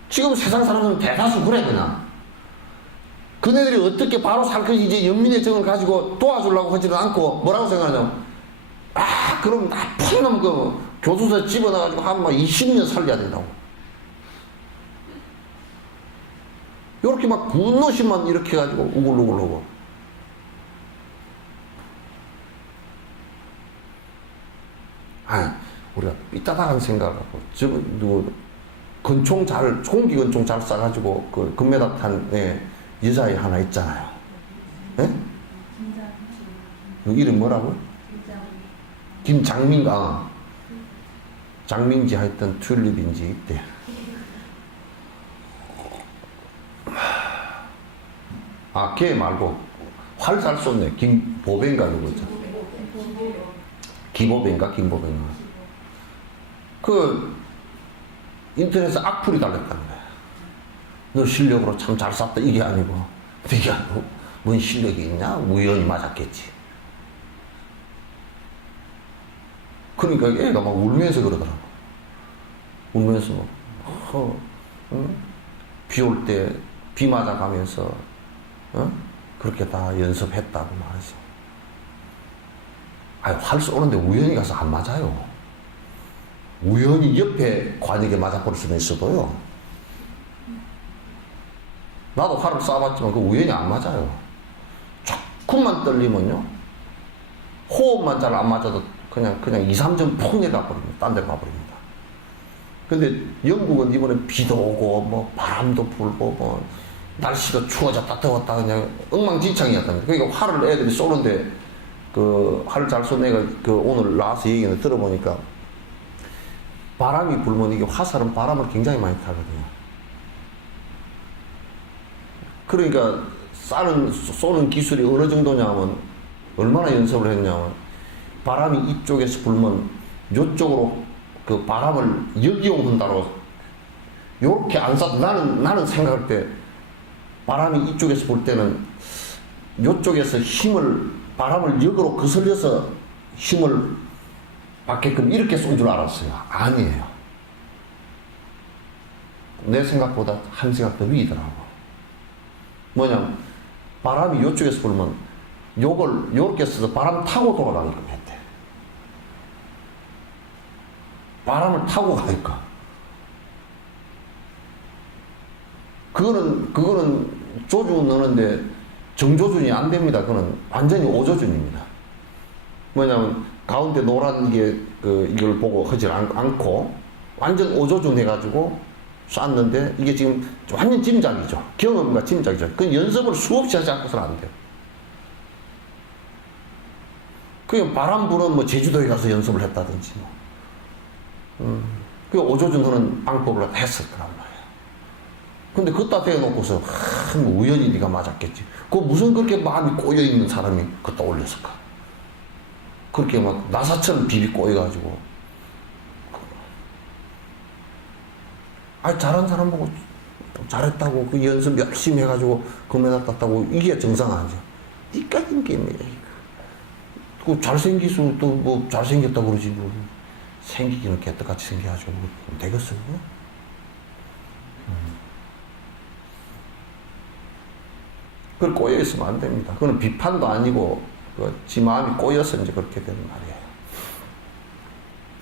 지금 세상 사람들은 대다수 그래 그냥. 그네들이 어떻게 바로 살 것인지 이제 연민의 정을 가지고 도와주려고 하지는 않고 뭐라고 생각하냐면 그럼 나쁜 놈 그 교도소에 집어넣어가지고 한 20년 살려야 된다고. 요렇게 막 분노심만 이렇게 해가지고 우글우글하고. 우리가 삐딱한 생각하고, 총기 권총 잘 쏴가지고, 그, 금메달 탄, 여자애 하나 있잖아요. 예? 그 이름 뭐라고? 김장민가. 장민지 하여튼 튤립인지 있대. 걔 말고, 활 잘 쏜네. 김보배인가 누구죠? 김보배인가? 인터넷에 악플이 달렸다는 거야. 너 실력으로 참 잘 쐈다. 이게 아니고, 네가 뭔 실력이 있냐? 우연히 맞았겠지. 그러니까 애가 막 울면서 그러더라고. 울면서 비 올 때 비 맞아가면서 그렇게 다 연습했다고 말하지. 활 쏘는데 우연히 가서 안 맞아요. 우연히 옆에 관역에 맞아버릴 수는 있어도요. 나도 활을 쏴봤지만 그 우연히 안 맞아요. 조금만 떨리면요. 호흡만 잘 안 맞아도 그냥 2, 3점 푹 내가버립니다. 딴 데 가버립니다. 근데 영국은 이번에 비도 오고 뭐 바람도 불고 뭐 날씨가 추워졌다 더웠다 그냥 엉망진창이었답니다. 그러니까 활을 애들이 쏘는데 그 활을 잘 쏘는 애가 그 오늘 나와서 얘기를 들어보니까 바람이 불면 이게 화살은 바람을 굉장히 많이 타거든요. 그러니까 쏘는 기술이 어느 정도냐면 얼마나 연습을 했냐면 바람이 이쪽에서 불면 이쪽으로 그 바람을 역이용 한다고 요렇게 안 쏴도 나는 생각할 때 바람이 이쪽에서 불 때는 이쪽에서 바람을 역으로 거슬려서 힘을 받게끔 이렇게 쏜 줄 알았어요. 아니에요. 내 생각보다 한 생각 더 위더라고. 뭐냐면 바람이 이쪽에서 불면 요걸 요렇게 써서 바람 타고 돌아가게끔 했대. 바람을 타고 가니까. 그거는 조준 넣는데 정조준이 안 됩니다. 그거는 완전히 오조준입니다. 뭐냐면 가운데 노란 게 이걸 보고 하질 않고 완전 오조준 해가지고 쐈는데 이게 지금 완전 짐작이죠. 경험과 짐작이죠. 그 연습을 수없이 하지 않고서는 안 돼요. 그냥 바람 부는 뭐 제주도에 가서 연습을 했다든지 그 오조준 하는 방법을 했을 거란 말이에요. 근데 그따 대놓고서 뭐 우연히 네가 맞았겠지. 무슨 그렇게 마음이 꼬여있는 사람이 그따 올렸을까. 그렇게 막 나사처럼 비비 꼬여가지고 잘한 사람 보고 잘했다고 그 연습 열심히 해가지고 금메달 땄다고 이게 정상하죠. 니까진 게임이야 이거. 잘생기수 또 뭐 잘생겼다고 그러지 뭐 생기기는 개떡같이 생겨가지고 뭐 되겠어요. 그걸 꼬여있으면 안 됩니다. 그건 비판도 아니고 지 마음이 꼬여서 이제 그렇게 되는 말이에요.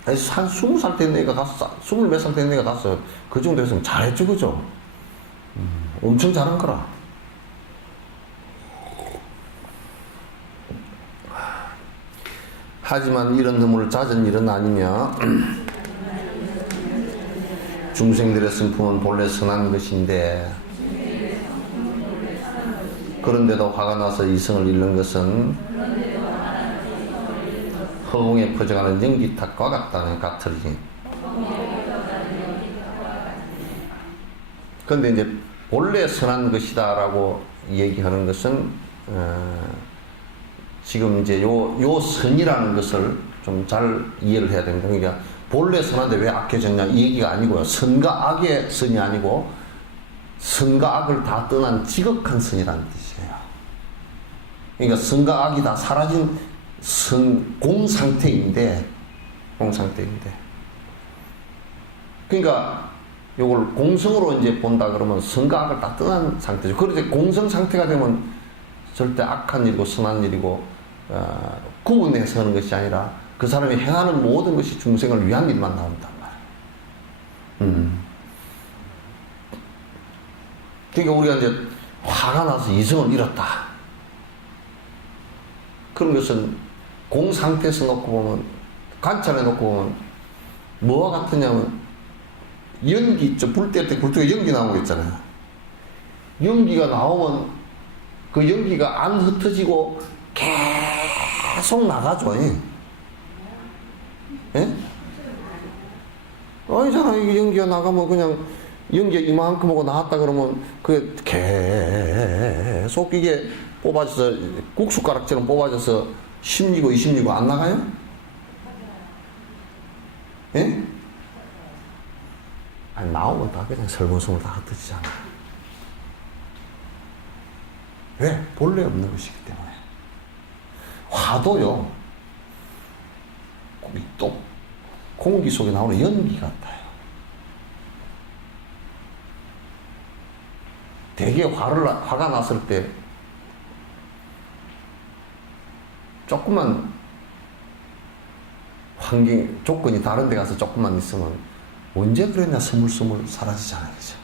한 20살 된 애가 가서 20몇 살 된 애가 가서 그 정도 했으면 잘했죠. 그죠? 엄청 잘한 거라. 하지만 이런 놈을 잦은 일은 아니며 중생들의 슬픔은 본래 선한 것인데 그런데도 화가 나서 이성을 잃는 것은 허공에 퍼져가는 연기탑과 같으니. 그런데 이제 본래 선한 것이다라고 얘기하는 것은 지금 이제 요 선이라는 것을 좀 잘 이해를 해야 됩니다. 그러니까 본래 선한데 왜 악해졌냐 이 얘기가 아니고요. 선과 악의 선이 아니고 선과 악을 다 떠난 지극한 선이라는 뜻이에요. 그러니까 선과 악이 다 사라진 공상태인데 그러니까 요걸 공성으로 이제 본다 그러면 선과 악을 다 떠난 상태죠. 그런데 공성 상태가 되면 절대 악한 일이고 선한 일이고 구분해서 하는 것이 아니라 그 사람이 행하는 모든 것이 중생을 위한 일만 나온단 말이에요. 그러니까 우리가 이제 화가 나서 이성을 잃었다. 그런 것은 공상태에서 놓고 보면, 관찰해 놓고 보면 뭐와 같으냐면 연기 있죠. 불 뗄 때 굴뚝에 연기 나오는 거 있잖아요. 연기가 나오면 그 연기가 안 흩어지고 계속 나가죠. 예? 아니잖아. 이게 연기가 나가면 그냥 연기가 이만큼 하고 나왔다 그러면 그게 계속 이게 뽑아져서 국숟가락처럼 뽑아져서 10리고 20리고 안 나가요? 예? 아니 나오면 다 그냥 설문성을 다 흩어지잖아. 왜? 본래 없는 것이기 때문에. 화도요, 또 공기 속에 나오는 연기 같아요. 되게 화가 났을 때 조금만 조건이 다른 데 가서 조금만 있으면 언제 그랬냐 스물스물 사라지잖아요. 그죠?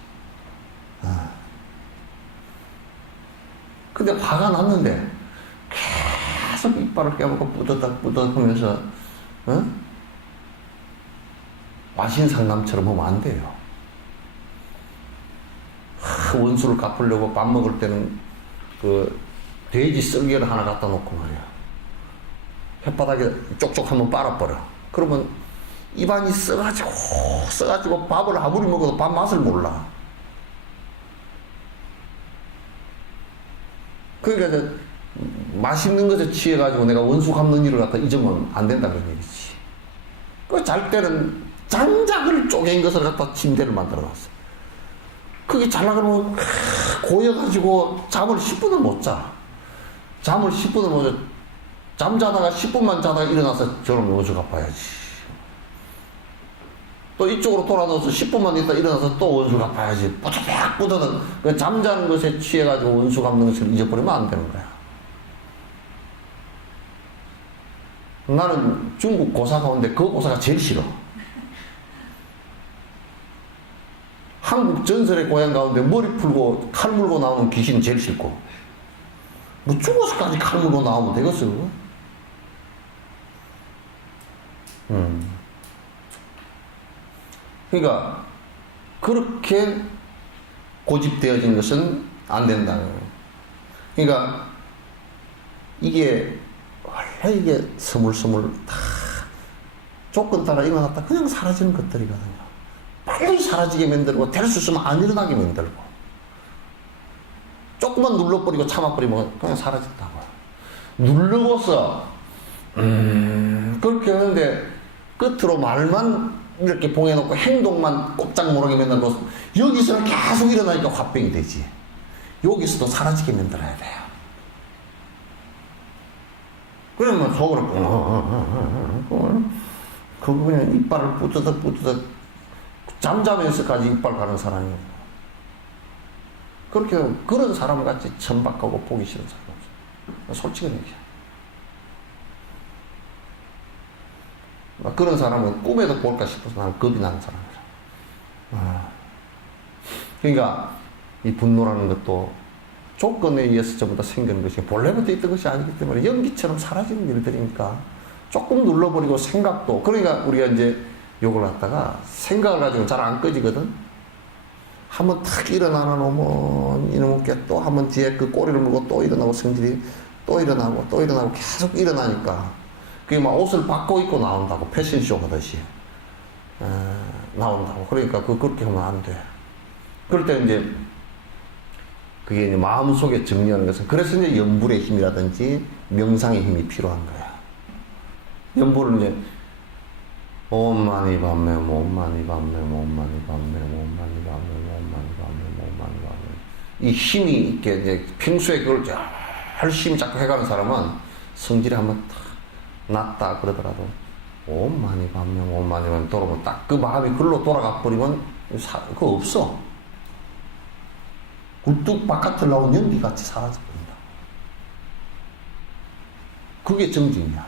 근데 화가 났는데 계속 이빨을 깨물고 뿌듯뿌듯 하면서 와신상남처럼 하면 안 돼요. 원수를 갚으려고 밥 먹을 때는 그 돼지 쓸개를 하나 갖다 놓고 말이야. 혓바닥에 쪽쪽 한번 빨아버려. 그러면 입안이 써가지고 밥을 아무리 먹어도 밥 맛을 몰라. 그러니까 맛있는 것에 취해가지고 내가 원수 갚는 일을 갖다 잊으면 안 된다 그런 얘기지. 그 잘 때는 장작을 쪼갠 것을 갖다 침대를 만들어 놨어. 그게 잘라 그러면 고여가지고 잠을 10분을 못 자. 잠을 10분을 못 자. 잠자다가 10분만 자다가 일어나서 저런 원수 갚아야지. 또 이쪽으로 돌아눠서 10분만 있다 일어나서 또 원수 갚아야지. 뿌듯뿌듯은 그 잠자는 것에 취해가지고 원수 갚는 것을 잊어버리면 안 되는 거야. 나는 중국 고사가 오는데 그 고사가 제일 싫어. 한국 전설의 고향 가운데 머리 풀고 칼 물고 나오는 귀신은 제일 싫고, 뭐 죽어서까지 칼 물고 나오면 되겠어. 그러니까 그렇게 고집되어진 것은 안 된다는 거예요. 그러니까 이게 원래 이게 스물스물 다 조건 따라 일어났다 그냥 사라지는 것들이거든요. 빨리 사라지게 만들고 될 수 있으면 안 일어나게 만들고 조금만 눌러버리고 참아버리면 그냥 사라진다고요. 누르고서 그렇게 하는데 끝으로 말만 이렇게 봉해놓고 행동만 꼼짝 모르게 만들고 여기서는 계속 일어나니까 화병이 되지. 여기서도 사라지게 만들어야 돼요. 그러면 속으로 그거 그냥 이빨을 뿌듯뿌듯 잠자면서까지 이빨 가는 사람이에요. 그렇게 그런 사람 같이 천박하고 보기 싫은 사람 없어요. 솔직히 얘기해. 그런 사람은 꿈에도 볼까 싶어서 나는 겁이 나는 사람이라. 그러니까 이 분노라는 것도 조건에 의해서 전부 다 생기는 것이 본래부터 있던 것이 아니기 때문에 연기처럼 사라지는 일들이니까 조금 눌러버리고 생각도, 그러니까 우리가 이제 요걸 갖다가 생각을 가지고 잘 안 꺼지거든. 한번 탁 일어나는 놈은 이놈의 또 한번 뒤에 그 꼬리를 물고 또 일어나고 성질이 또 일어나고 또 일어나고 계속 일어나니까 그게 막 옷을 바꿔 입고 나온다고, 패션쇼 하듯이 나온다고. 그러니까 그렇게 하면 안 돼. 그럴 때 이제 그게 이제 마음속에 정리하는 것은, 그래서 이제 염불의 힘이라든지 명상의 힘이 필요한 거야. 연보를 이제 옴 마니 밤매 옴 마니 밤매 옴 마니 밤매 옴 마니 밤매 옴 마니 밤매 옴 마니 밤매 이 힘이 있게 이제 평소에 그걸 열심히 자꾸 해가는 사람은 성질이 한번 탁 났다 그러더라도 옴 마니 밤매 옴 마니 밤매 돌아보면 딱 그 마음이 글로 돌아가 버리면 그거 없어. 굴뚝 바깥을 나온 연기같이 사라져버린다. 그게 정진이야.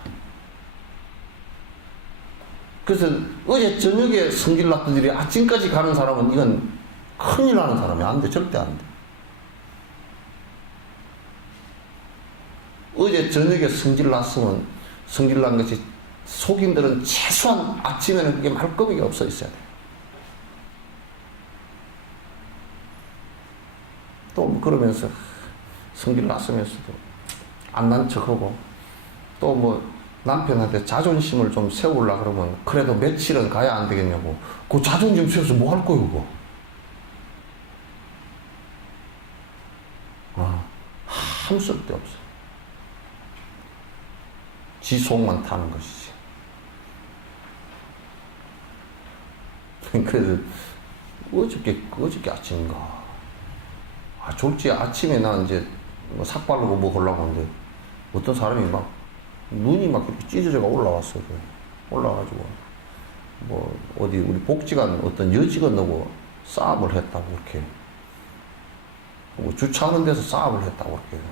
그래서 어제 저녁에 성질 났던 일이 아침까지 가는 사람은 이건 큰일 나는 사람이 안 돼. 절대 안 돼. 어제 저녁에 성질 났으면 성질 난 것이 속인들은 최소한 아침에는 그게 말거미가 없어 있어야 돼. 또 그러면서 성질 났으면서도 안 난 척하고 또 뭐 남편한테 자존심을 좀 세우려고 그러면 그래도 며칠은 가야 안 되겠냐고. 그 자존심 세워서 뭐 할 거예요 그거. 아무 쓸데없어. 지 속만 타는 것이지. 그래서 어저께 아침인가. 졸지 아침에 나 이제 뭐 삭 바르고 뭐 하려고 하는데 어떤 사람이 막 눈이 막 이렇게 찢어져가 올라왔어. 올라와가지고 뭐 어디 우리 복지관 어떤 여직원하고 싸움을 했다고 이렇게 뭐 주차하는 데서 싸움을 했다고 이렇게.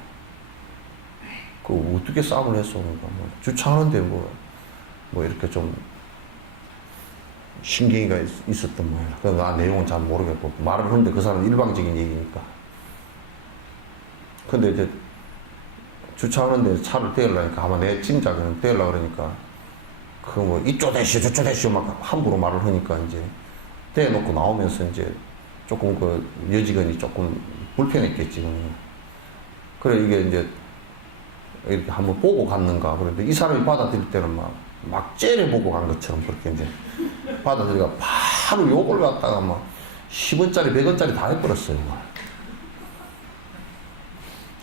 그 어떻게 싸움을 했어? 그러니까 뭐 주차하는데 뭐 이렇게 좀 신경이가 있었던 모양. 그 내용은 잘 모르겠고 말을 하는데 그 사람은 일방적인 얘기니까. 근데 이제 주차하는데 차를 대려니까 아마 내 짐작에는 대려고 그러니까 그 뭐 이쪽 대시오 저쪽 대시오 막 함부로 말을 하니까 이제 대놓고 나오면서 이제 조금 그 여직원이 조금 불편했겠지. 그래 이게 이제 이렇게 한번 보고 갔는가. 그런데 이 사람이 받아들일 때는 막 째려보고 간 것처럼 그렇게 이제 받아들이가 바로 욕을 갖다가 막 10원짜리 100원짜리 다 해버렸어요.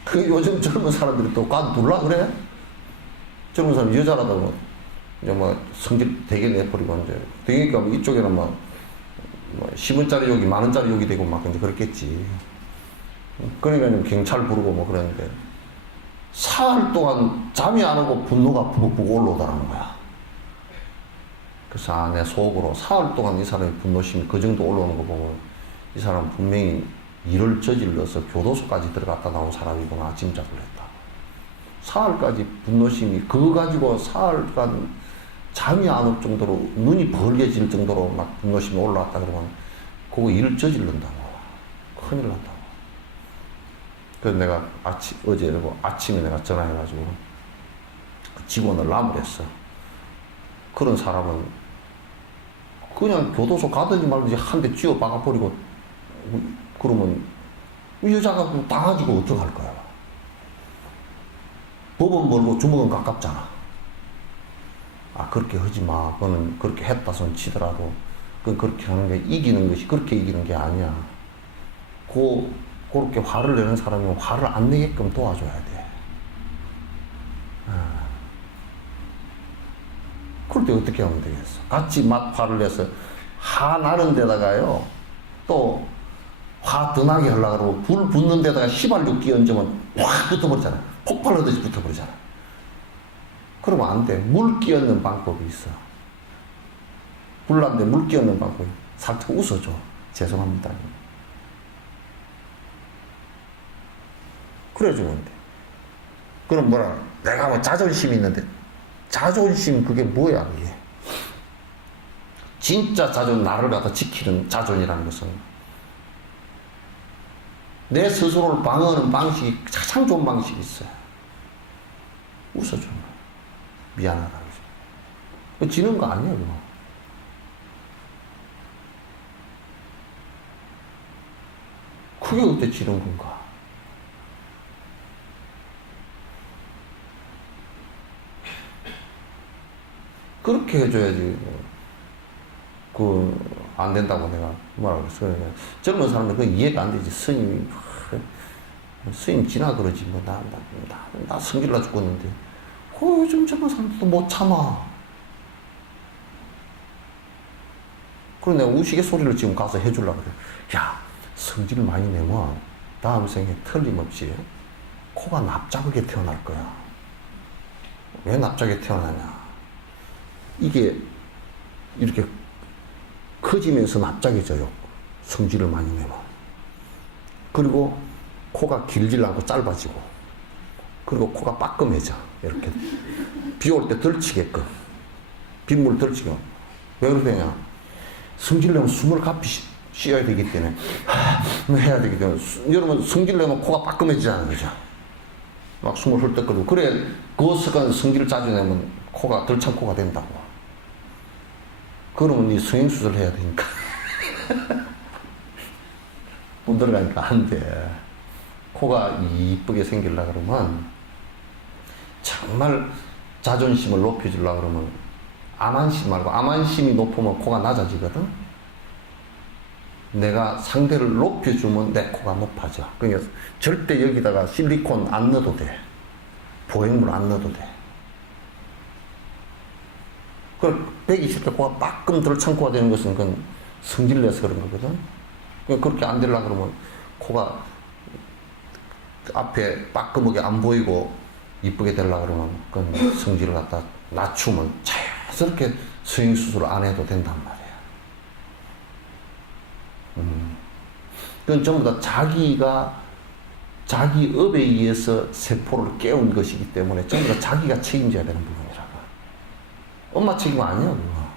그 요즘 젊은 사람들이 또 관둘라 그래? 젊은 사람 여자라도 이제 뭐 성질 되게 내버리고 이제 되니까 이쪽에는 뭐 10원짜리 욕이 만원짜리 욕이 되고 막 이제 그렇겠지. 그러니까 경찰 부르고 뭐 그러는데 사흘 동안 잠이 안 오고 분노가 부벅부벅 올라오더라는 거야. 그래서 내 속으로 사흘 동안 이 사람의 분노심이 그 정도 올라오는 거 보고 이 사람 분명히 일을 저질러서 교도소까지 들어갔다 나온 사람이구나 짐작을 했다. 사흘까지 분노심이 그거 가지고 사흘간 잠이 안 올 정도로 눈이 벌게질 정도로 막 분노심이 올라왔다 그러면 그거 일을 저질른다고. 큰일 난다고. 그래서 내가 어제 아침에 내가 전화해가지고 직원을 나무랬어. 그런 사람은 그냥 교도소 가든지 말든지 한 대 쥐어 박아버리고 그러면 이 여자가 당하지고 어떡할 거야. 법은 멀고 주먹은 가깝잖아. 그렇게 하지 마. 그거는 그렇게 했다 손 치더라도 그건 그렇게 하는 게 이기는 것이 그렇게 이기는 게 아니야. 그렇게 화를 내는 사람이면 화를 안 내게끔 도와줘야 돼. 그럴 때 어떻게 하면 되겠어? 같이 화를 내서 나는 데다가요 또 화 더 나게 하려고 그러고 불 붙는 데다가 휘발유 끼얹으면 확 붙어버리잖아. 폭발하듯이 붙어버리잖아. 그러면 안 돼. 물 끼얹는 방법이 있어. 불난데 물 끼얹는 방법이 살짝 웃어줘. 죄송합니다. 그래주면 돼. 그럼 뭐라 내가 뭐 자존심이 있는데 자존심 그게 뭐야 그게. 진짜 나를 갖다 지키는 자존이라는 것은 내 스스로를 방어하는 방식이 가장 좋은 방식이 있어요. 웃어줘. 미안하다. 그거 지는 거 아니야 그거. 그게 어때 지는 건가. 그렇게 해줘야지. 안 된다고 내가 뭐라고 그랬어. 젊은 사람들 그 이해가 안 되지. 스님 지나 그러지. 나 성질 나 죽겠는데. 요즘 젊은 사람들도 못 참아. 그럼 내가 우스갯소리를 지금 가서 해주려고 그래. 야, 성질을 많이 내면 다음 생에 틀림없이 코가 납작하게 태어날 거야. 왜 납작하게 태어나냐? 이게 이렇게 커지면서 납작해져요. 성질을 많이 내면. 그리고 코가 길질 않고 짧아지고, 그리고 코가 빠끔해져. 이렇게 비 올 때 덜치게끔, 빗물 덜치게끔. 왜 그러냐? 성질 내면 숨을 가피 쉬어야 되기 때문에 해야 되기 때문에. 여러분 성질 내면 코가 빠끔해지잖아요, 그죠? 막 숨을 헐떡거리고. 그래, 그 습관 성질을 자주 내면 코가 덜 찬 코가 된다고. 그러면 이 성형수술 해야 되니까. 못 들어가니까 안 돼. 코가 이쁘게 생기려고 그러면, 정말 자존심을 높여주려고 그러면, 암안심 말고, 암안심이 높으면 코가 낮아지거든? 내가 상대를 높여주면 내 코가 높아져. 그러니까 절대 여기다가 실리콘 안 넣어도 돼. 보형물 안 넣어도 돼. 그걸 배기 싫게 코가 빠끔 덜찬 코가 되는 것은 그건 성질 내서 그런 거거든. 그렇게 안 되려고 그러면 코가 앞에 빠끔하게 안 보이고 이쁘게 되려고 그러면 그건 성질을 갖다 낮추면 자연스럽게 성형수술을 안 해도 된단 말이야. 그건 전부 다 자기 업에 의해서 세포를 깨운 것이기 때문에 전부 다 자기가 책임져야 되는 부분이라고. 엄마 책임 아니야, 그거.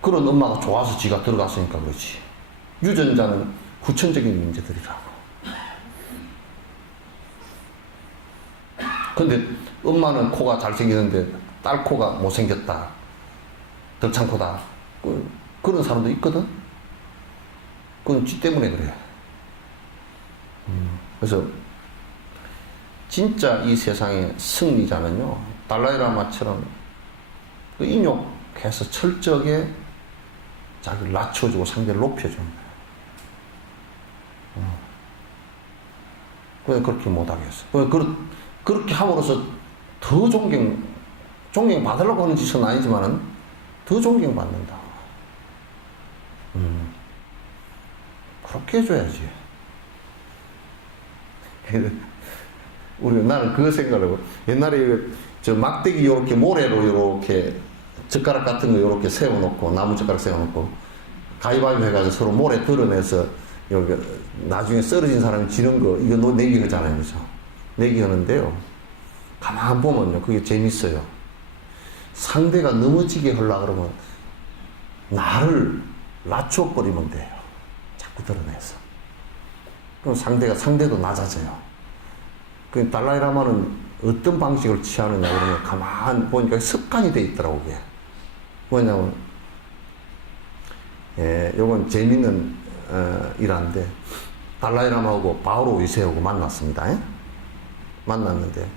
그런 엄마가 좋아서 지가 들어갔으니까 그렇지. 유전자는 후천적인 문제들이라고. 근데 엄마는 코가 잘생기는데 딸 코가 못생겼다, 덜찬 코다, 그런 사람도 있거든. 그건 지 때문에 그래. 그래서 진짜 이 세상의 승리자는요, 달라이라마처럼 그 인욕해서 철저하게 자기를 낮춰주고 상대를 높여주는 거예요. 왜 그렇게 못하겠어? 그렇게 함으로써 더 존경받으려고 하는 짓은 아니지만은 더 존경받는다. 그렇게 해줘야지. 나는 그 생각을 하고, 옛날에 저 막대기 요렇게 모래로 요렇게 젓가락 같은 거 요렇게 세워놓고, 나무 젓가락 세워놓고, 가위바위보 해가지고 서로 모래 드러내서, 여기 나중에 쓰러진 사람이 지는 거, 이거 내기 하잖아요. 그죠? 내기 하는데요. 가만 보면요. 그게 재밌어요. 상대가 넘어지게 하려고 그러면, 나를 낮춰버리면 돼요. 자꾸 드러내서. 그럼 상대도 낮아져요. 그 달라이라마는 어떤 방식을 취하느냐 그러면 가만 보니까 습관이 돼 있더라고, 그게. 뭐냐면, 요건 재밌는, 일화인데, 달라이라마하고 바오로 2세하고 만났습니다. 만났는데,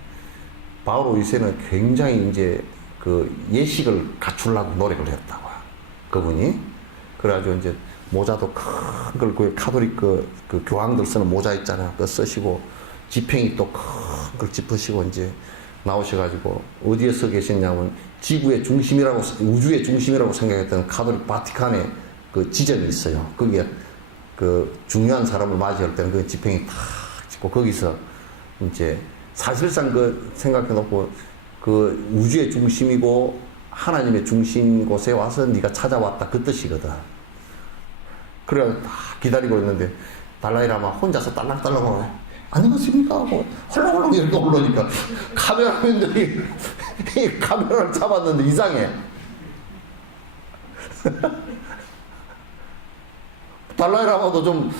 바오로 2세는 굉장히 이제 그 예식을 갖추려고 노력을 했다고. 그분이. 그래가지고 이제 모자도 큰 걸, 그 카톨릭 그 교황들 쓰는 모자 있잖아요. 그거 쓰시고, 지팽이 또 큰 걸 짚으시고 이제 나오셔가지고, 어디에 서 계셨냐면, 지구의 중심이라고, 우주의 중심이라고 생각했던 카톨릭 바티칸의 그 지점이 있어요. 거기에 그 중요한 사람을 맞이할 때는 그 지팽이 탁 짚고, 거기서 이제 사실상 그 생각해놓고, 그 우주의 중심이고, 하나님의 중심 곳에 와서 네가 찾아왔다, 그 뜻이거든. 그래서 다 기다리고 있는데 달라이라마 혼자서 딸랑딸랑 안녕하십니까 하고 헐렁헐렁 이렇게 올라오니까 카메라맨들이 카메라를 잡았는데 이상해. 달라이라마도 좀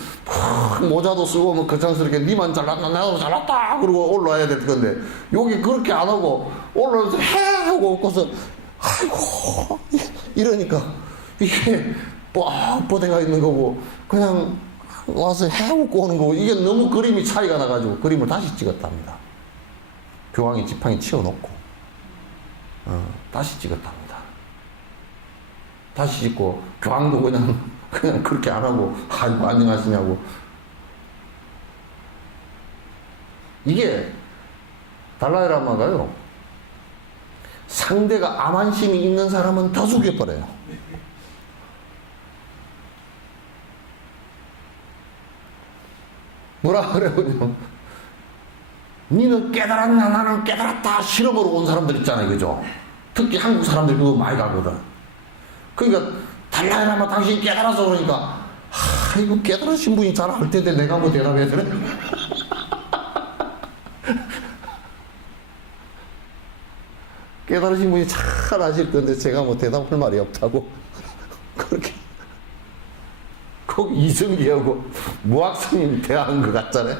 모자도 쓰고 뭐 거창스럽게 니만 잘났나 나도 잘났다 그러고 올라와야 될 건데 여기 그렇게 안 하고 올라와서 해 하고 웃고서 아이고 이러니까 이게 뻔뻔해가 있는 거고 그냥 와서 해먹고 오는 거고 이게 너무 그림이 차이가 나가지고 그림을 다시 찍었답니다. 교황이 지팡이 치워놓고 다시 찍었답니다. 다시 찍고 교황도 그냥 그렇게 안 하고 아이고 안녕하시냐고. 이게 달라이라마가요, 상대가 암환심이 있는 사람은 더 죽여버려요. 뭐라 그래요? 니는 깨달았나? 나는 깨달았다. 실험으로 온 사람들 있잖아요. 그죠? 특히 한국 사람들 그거 많이 가거든. 그러니까 달라이라마 당신 깨달아서 그러니까 이거 깨달으신 분이 잘 알 텐데 내가 뭐 대답해야 되나? 깨달으신 분이 잘 아실 건데 제가 뭐 대답할 말이 없다고 그렇게 꼭 이성기하고 무학스님 대화한 것 같잖아요.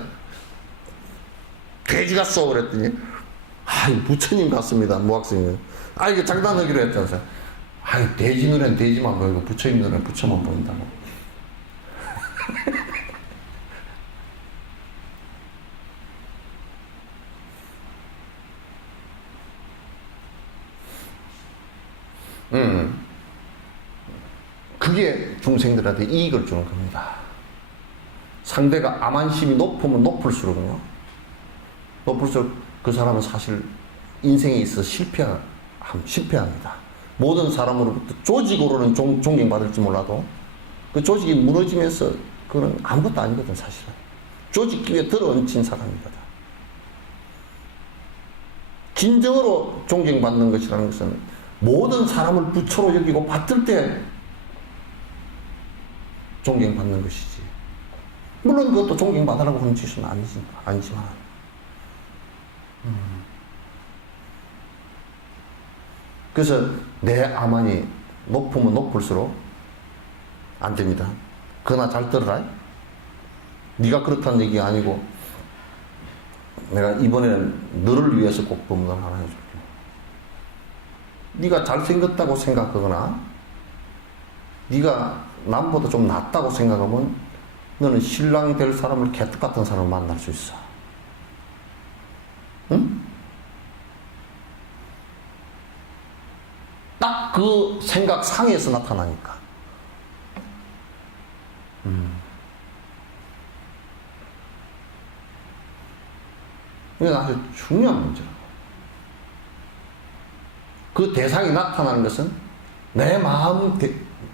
돼지 같소 그랬더니 부처님 같습니다. 무학스님. 이거 장난하기로 했잖아요. 돼지 눈엔 돼지만 보이고 부처님 눈엔 부처만 보인다고. 그게 중생들한테 이익을 주는 겁니다. 상대가 암안심이 높으면 높을수록요. 높을수록 그 사람은 사실 인생에 있어 실패합니다. 모든 사람으로부터 조직으로는 존경받을지 몰라도 그 조직이 무너지면서 그건 아무것도 아니거든 사실은. 조직 기에 들어얹힌 사람이거든. 진정으로 존경받는 것이라는 것은 모든 사람을 부처로 여기고 받들 때 존경받는 것이지. 물론 그것도 존경받으라고 하는 짓은 아니지만. 그래서 내 암안이 높으면 높을수록 안 됩니다. 그러나 잘 들어라. 네가 그렇다는 얘기가 아니고 내가 이번에는 너를 위해서 꼭 법문을 하나 해줄게. 네가 잘생겼다고 생각하거나 네가 남보다 좀 낫다고 생각하면 너는 신랑이 될 사람을 개떡 같은 사람을 만날 수 있어. 응? 딱 그 생각 상에서 나타나니까. 이건 아주 중요한 문제라고. 그 대상이 나타나는 것은 내 마음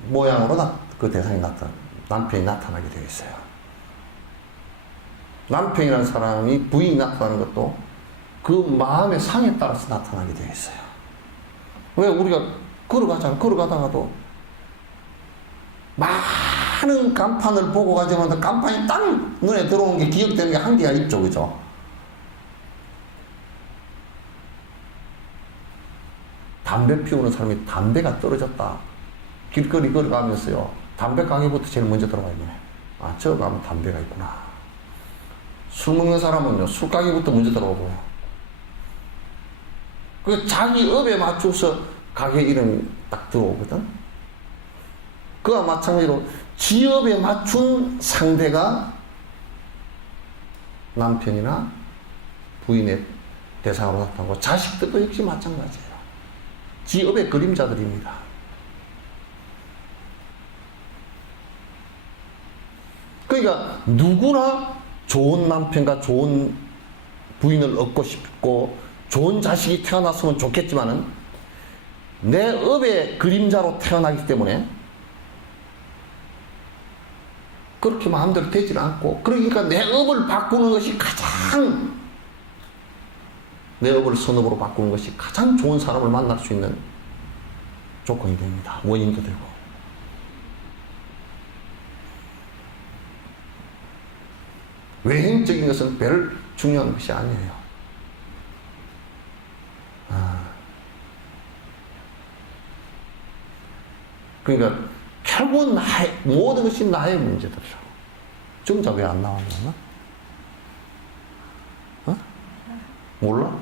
모양으로 그 대상이 남편이 나타나게 되어 있어요. 남편이라는 사람이 부인이 나타나는 것도 그 마음의 상에 따라서 나타나게 되어 있어요. 왜 우리가 걸어가다가도 많은 간판을 보고 가지만 간판이 딱 눈에 들어오는 게 기억되는 게 한계가 있죠. 그죠? 담배 피우는 사람이 담배가 떨어졌다. 길거리 걸어가면서요. 담배 가게부터 제일 먼저 들어가야 되네. 저 가면 담배가 있구나. 술 먹는 사람은요. 술 가게부터 먼저 들어가고요. 그 자기 업에 맞춰서 가게 이름이 딱 들어오거든. 그와 마찬가지로 지업에 맞춘 상대가 남편이나 부인의 대상으로 나타나고 자식들도 역시 마찬가지예요. 지업의 그림자들입니다. 그러니까 누구나 좋은 남편과 좋은 부인을 얻고 싶고 좋은 자식이 태어났으면 좋겠지만은 내 업의 그림자로 태어나기 때문에 그렇게 마음대로 되질 않고, 그러니까 내 업을 바꾸는 것이 가장, 내 업을 선업으로 바꾸는 것이 가장 좋은 사람을 만날 수 있는 조건이 됩니다. 원인도 되고. 외행적인 것은 별 중요한 것이 아니에요. 그러니까 결국은 모든 것이 나의 문제들이라고. 정자 왜 안 나왔나? 몰라?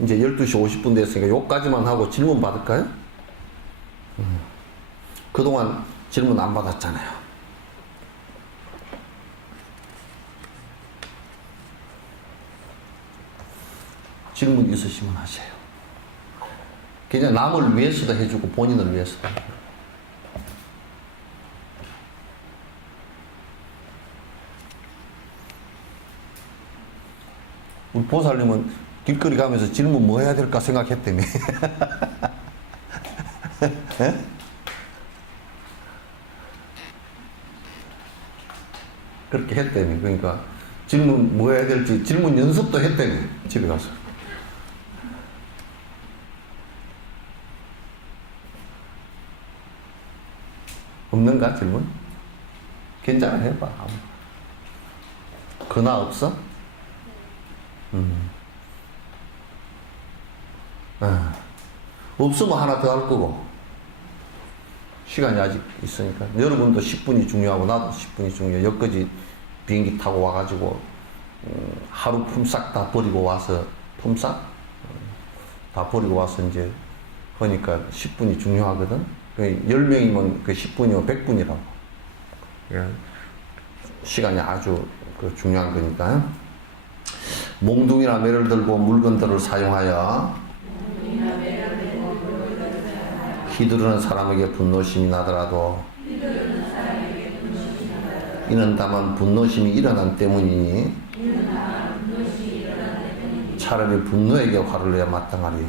이제 12시 50분 됐으니까 요까지만 하고 질문 받을까요? 그동안 질문 안 받았잖아요. 질문 있으시면 하세요. 그냥 남을 위해서도 해주고 본인을 위해서도 해주고. 우리 보살님은 길거리 가면서 질문 뭐 해야 될까 생각했더니 그렇게 했더니 그러니까 질문 뭐 해야 될지 질문 연습도 했더니 집에 가서 없는가 질문? 괜찮아 해봐. 그나 없어? 없으면 하나 더 할 거고 시간이 아직 있으니까 여러분도 10분이 중요하고 나도 10분이 중요해. 여기까지 비행기 타고 와가지고 하루 품삯 다 버리고 와서 품삯? 다 버리고 와서 이제 하니까 10분이 중요하거든. 10명이면 그 10분이면 100분이라고. 시간이 아주 그 중요한 거니까. 몽둥이나 매를 들고 물건들을 사용하여 휘두르는 사람에게 분노심이 나더라도 이는 다만 분노심이 일어난 때문이니 차라리 분노에게 화를 내야 마땅하리.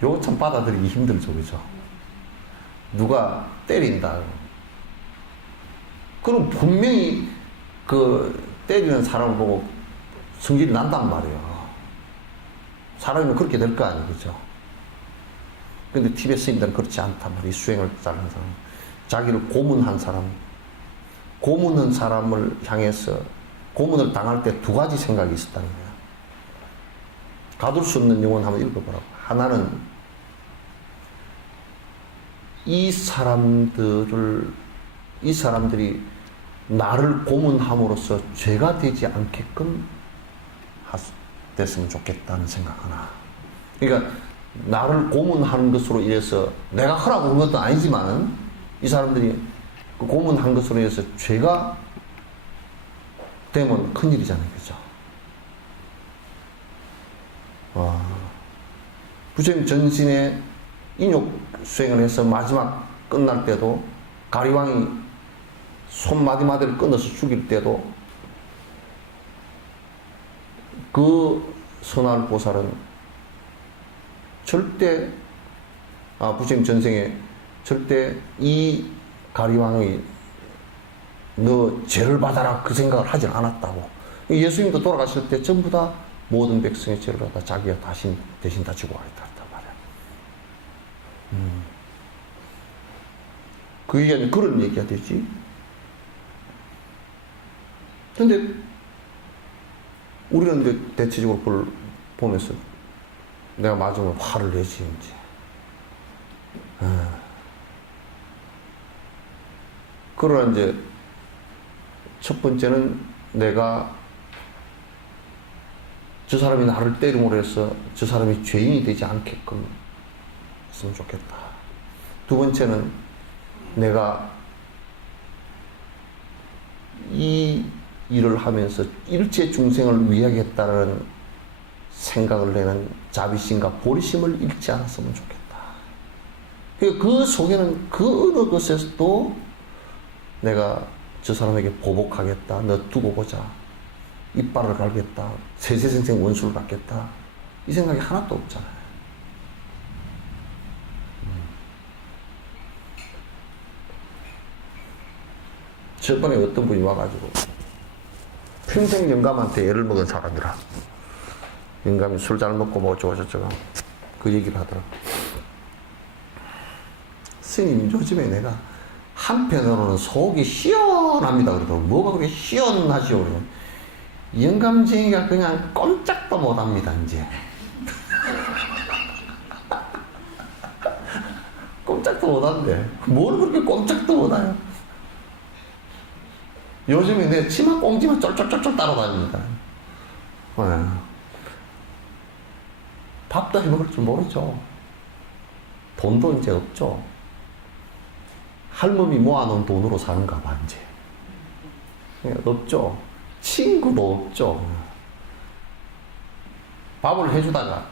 요거 참 받아들이기 힘들죠, 그죠? 누가 때린다. 그럼 분명히 그 때리는 사람을 보고 성질이 난단 말이에요. 사람이면 그렇게 될 거 아니에요, 그죠? 근데 티베트 스님들은 그렇지 않단 말이에요. 수행을 따르는 사람. 자기를 고문한 사람, 고문한 사람을 향해서 고문을 당할 때 두 가지 생각이 있었다는 거예요. 가둘 수 없는 영혼 한번 읽어보라고. 하나는 이 사람들이 나를 고문함으로써 죄가 되지 않게끔 됐으면 좋겠다는 생각 하나. 그러니까 나를 고문하는 것으로 인해서 내가 하라고 한 것도 아니지만은 이 사람들이 그 고문한 것으로 인해서 죄가 되면 큰일이잖아요. 그죠? 와. 부처님 전신에 인욕 수행을 해서 마지막 끝날 때도 가리왕이 손마디마디를 끊어서 죽일 때도 그 선할 보살은 절대 부처님 전생에 절대 이 가리왕이 너 죄를 받아라 그 생각을 하질 않았다고. 예수님도 돌아가실 때 전부 다 모든 백성의 죄를 갖다 자기가 대신 다 지고 가겠다 했단 말이야. 그 얘기는 그런 얘기가 되지. 근데 우리는 이제 대체적으로 그걸 보면서 내가 맞으면 화를 내지 이제. 그러나 이제 첫 번째는 내가 저 사람이 나를 때림으로 해서 저 사람이 죄인이 되지 않게끔 했으면 좋겠다. 두 번째는 내가 이 일을 하면서 일체 중생을 위하겠다는 생각을 내는 자비심과 보리심을 잃지 않았으면 좋겠다. 그 속에는 그 어느 것에서도 내가 저 사람에게 보복하겠다, 너 두고 보자, 이빨을 갈겠다, 세세생생 원수를 받겠다, 이 생각이 하나도 없잖아요. 저번에 어떤 분이 와가지고 평생 영감한테 애를 먹은 사람이라, 영감이 술 잘 먹고 뭐 어쩌고저쩌고 그 얘기를 하더라고. 스님, 요즘에 내가 한편으로는 속이 시원합니다. 그러더라고. 뭐가 그렇게 시원하시오? 그러면 영감쟁이가 그냥 꼼짝도 못합니다. 이제 꼼짝도 못한대. 뭘 그렇게 꼼짝도 못해요? 요즘에 내 치마 꽁지만 쫄쫄쫄쫄 따라다닙니다. 밥도 해먹을 줄 모르죠. 돈도 이제 없죠. 할머니 모아놓은 돈으로 사는가 봐, 이제. 없죠. 친구도 없죠. 밥을 해주다가,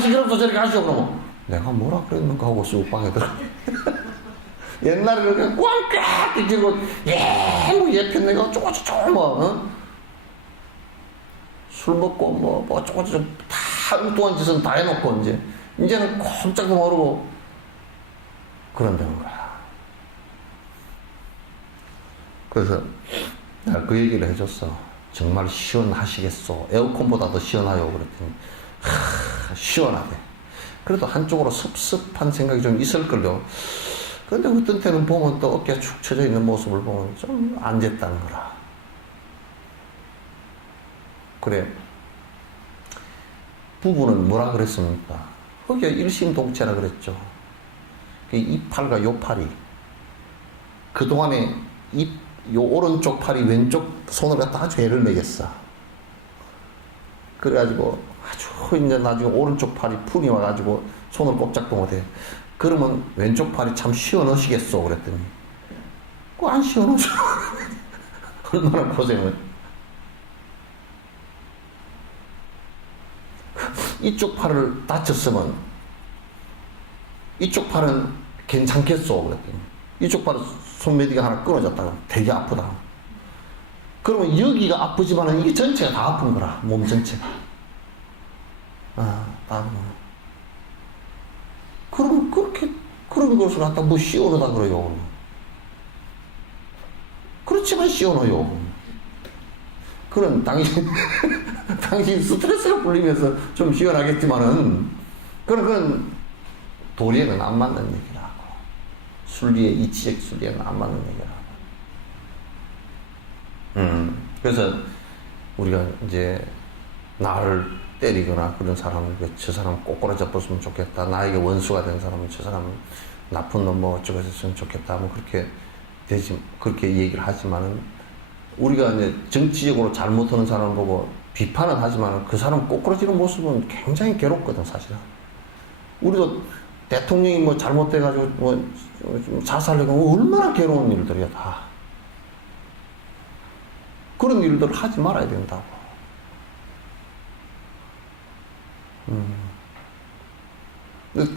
시끄럽소, 저리 가시오, 그러면. 내가 뭐라 그랬는가 하고 쑥 방에 들어. 옛날에 그렇게 꽝깍 끼고, 뭐, 예편 내가 쪼쪼쪼, 뭐, 술 먹고 뭐 어쩌고저쩌고 다 엉뚱한 짓은 다 해놓고 이제는 꼼짝도 모르고 그런다는 거야. 그래서 내가 그 얘기를 해줬어. 정말 시원하시겠소. 에어컨보다 더 시원하요. 그랬더니 시원하대. 그래도 한쪽으로 섭섭한 생각이 좀 있을걸요. 근데 어떤 때는 보면 또 어깨가 축 처져 있는 모습을 보면 좀 안 됐다는 거라. 그래. 부부는 뭐라 그랬습니까? 거기에 일심동체라 그랬죠. 이 팔과 요 팔이 그동안에 요 오른쪽 팔이 왼쪽 손을 갖다 아주 애를 매겼어. 그래가지고 아주 이제 나중에 오른쪽 팔이 푼이 와가지고 손을 꼼짝도 못해. 그러면 왼쪽 팔이 참 시원하시겠소. 그랬더니 그거 안 시원하죠. 얼마나 고생을. 이쪽 팔을 다쳤으면 이쪽 팔은 괜찮겠소. 그랬더니 이쪽 팔은 손매디가 하나 끊어졌다가 되게 아프다. 그러면 여기가 아프지만은 이게 전체가 다 아픈 거라. 몸 전체가. 다 아픈 거야. 그러면 그런 것을 갖다 뭐 시원하다 그래요. 그렇지만 시원해요. 그런 당신 스트레스가 풀리면서 좀 시원하겠지만은 그건 도리에는 안 맞는 얘기라고. 순리의 이치적 순리에는 안 맞는 얘기라고. 그래서 우리가 이제 나를 때리거나 그런 사람을 저 사람 꼬꾸라 잡았으면 좋겠다. 나에게 원수가 된 사람은 저 사람 나쁜 놈 뭐 어쩌고 했으면 좋겠다. 뭐 그렇게 얘기를 하지만은 우리가 이제 정치적으로 잘못하는 사람을 보고 비판은 하지만 그 사람 꼬꾸라지는 모습은 굉장히 괴롭거든, 사실은. 우리도 대통령이 뭐 잘못돼가지고 뭐 자살하고 얼마나 괴로운 일들이야, 다. 그런 일들을 하지 말아야 된다고.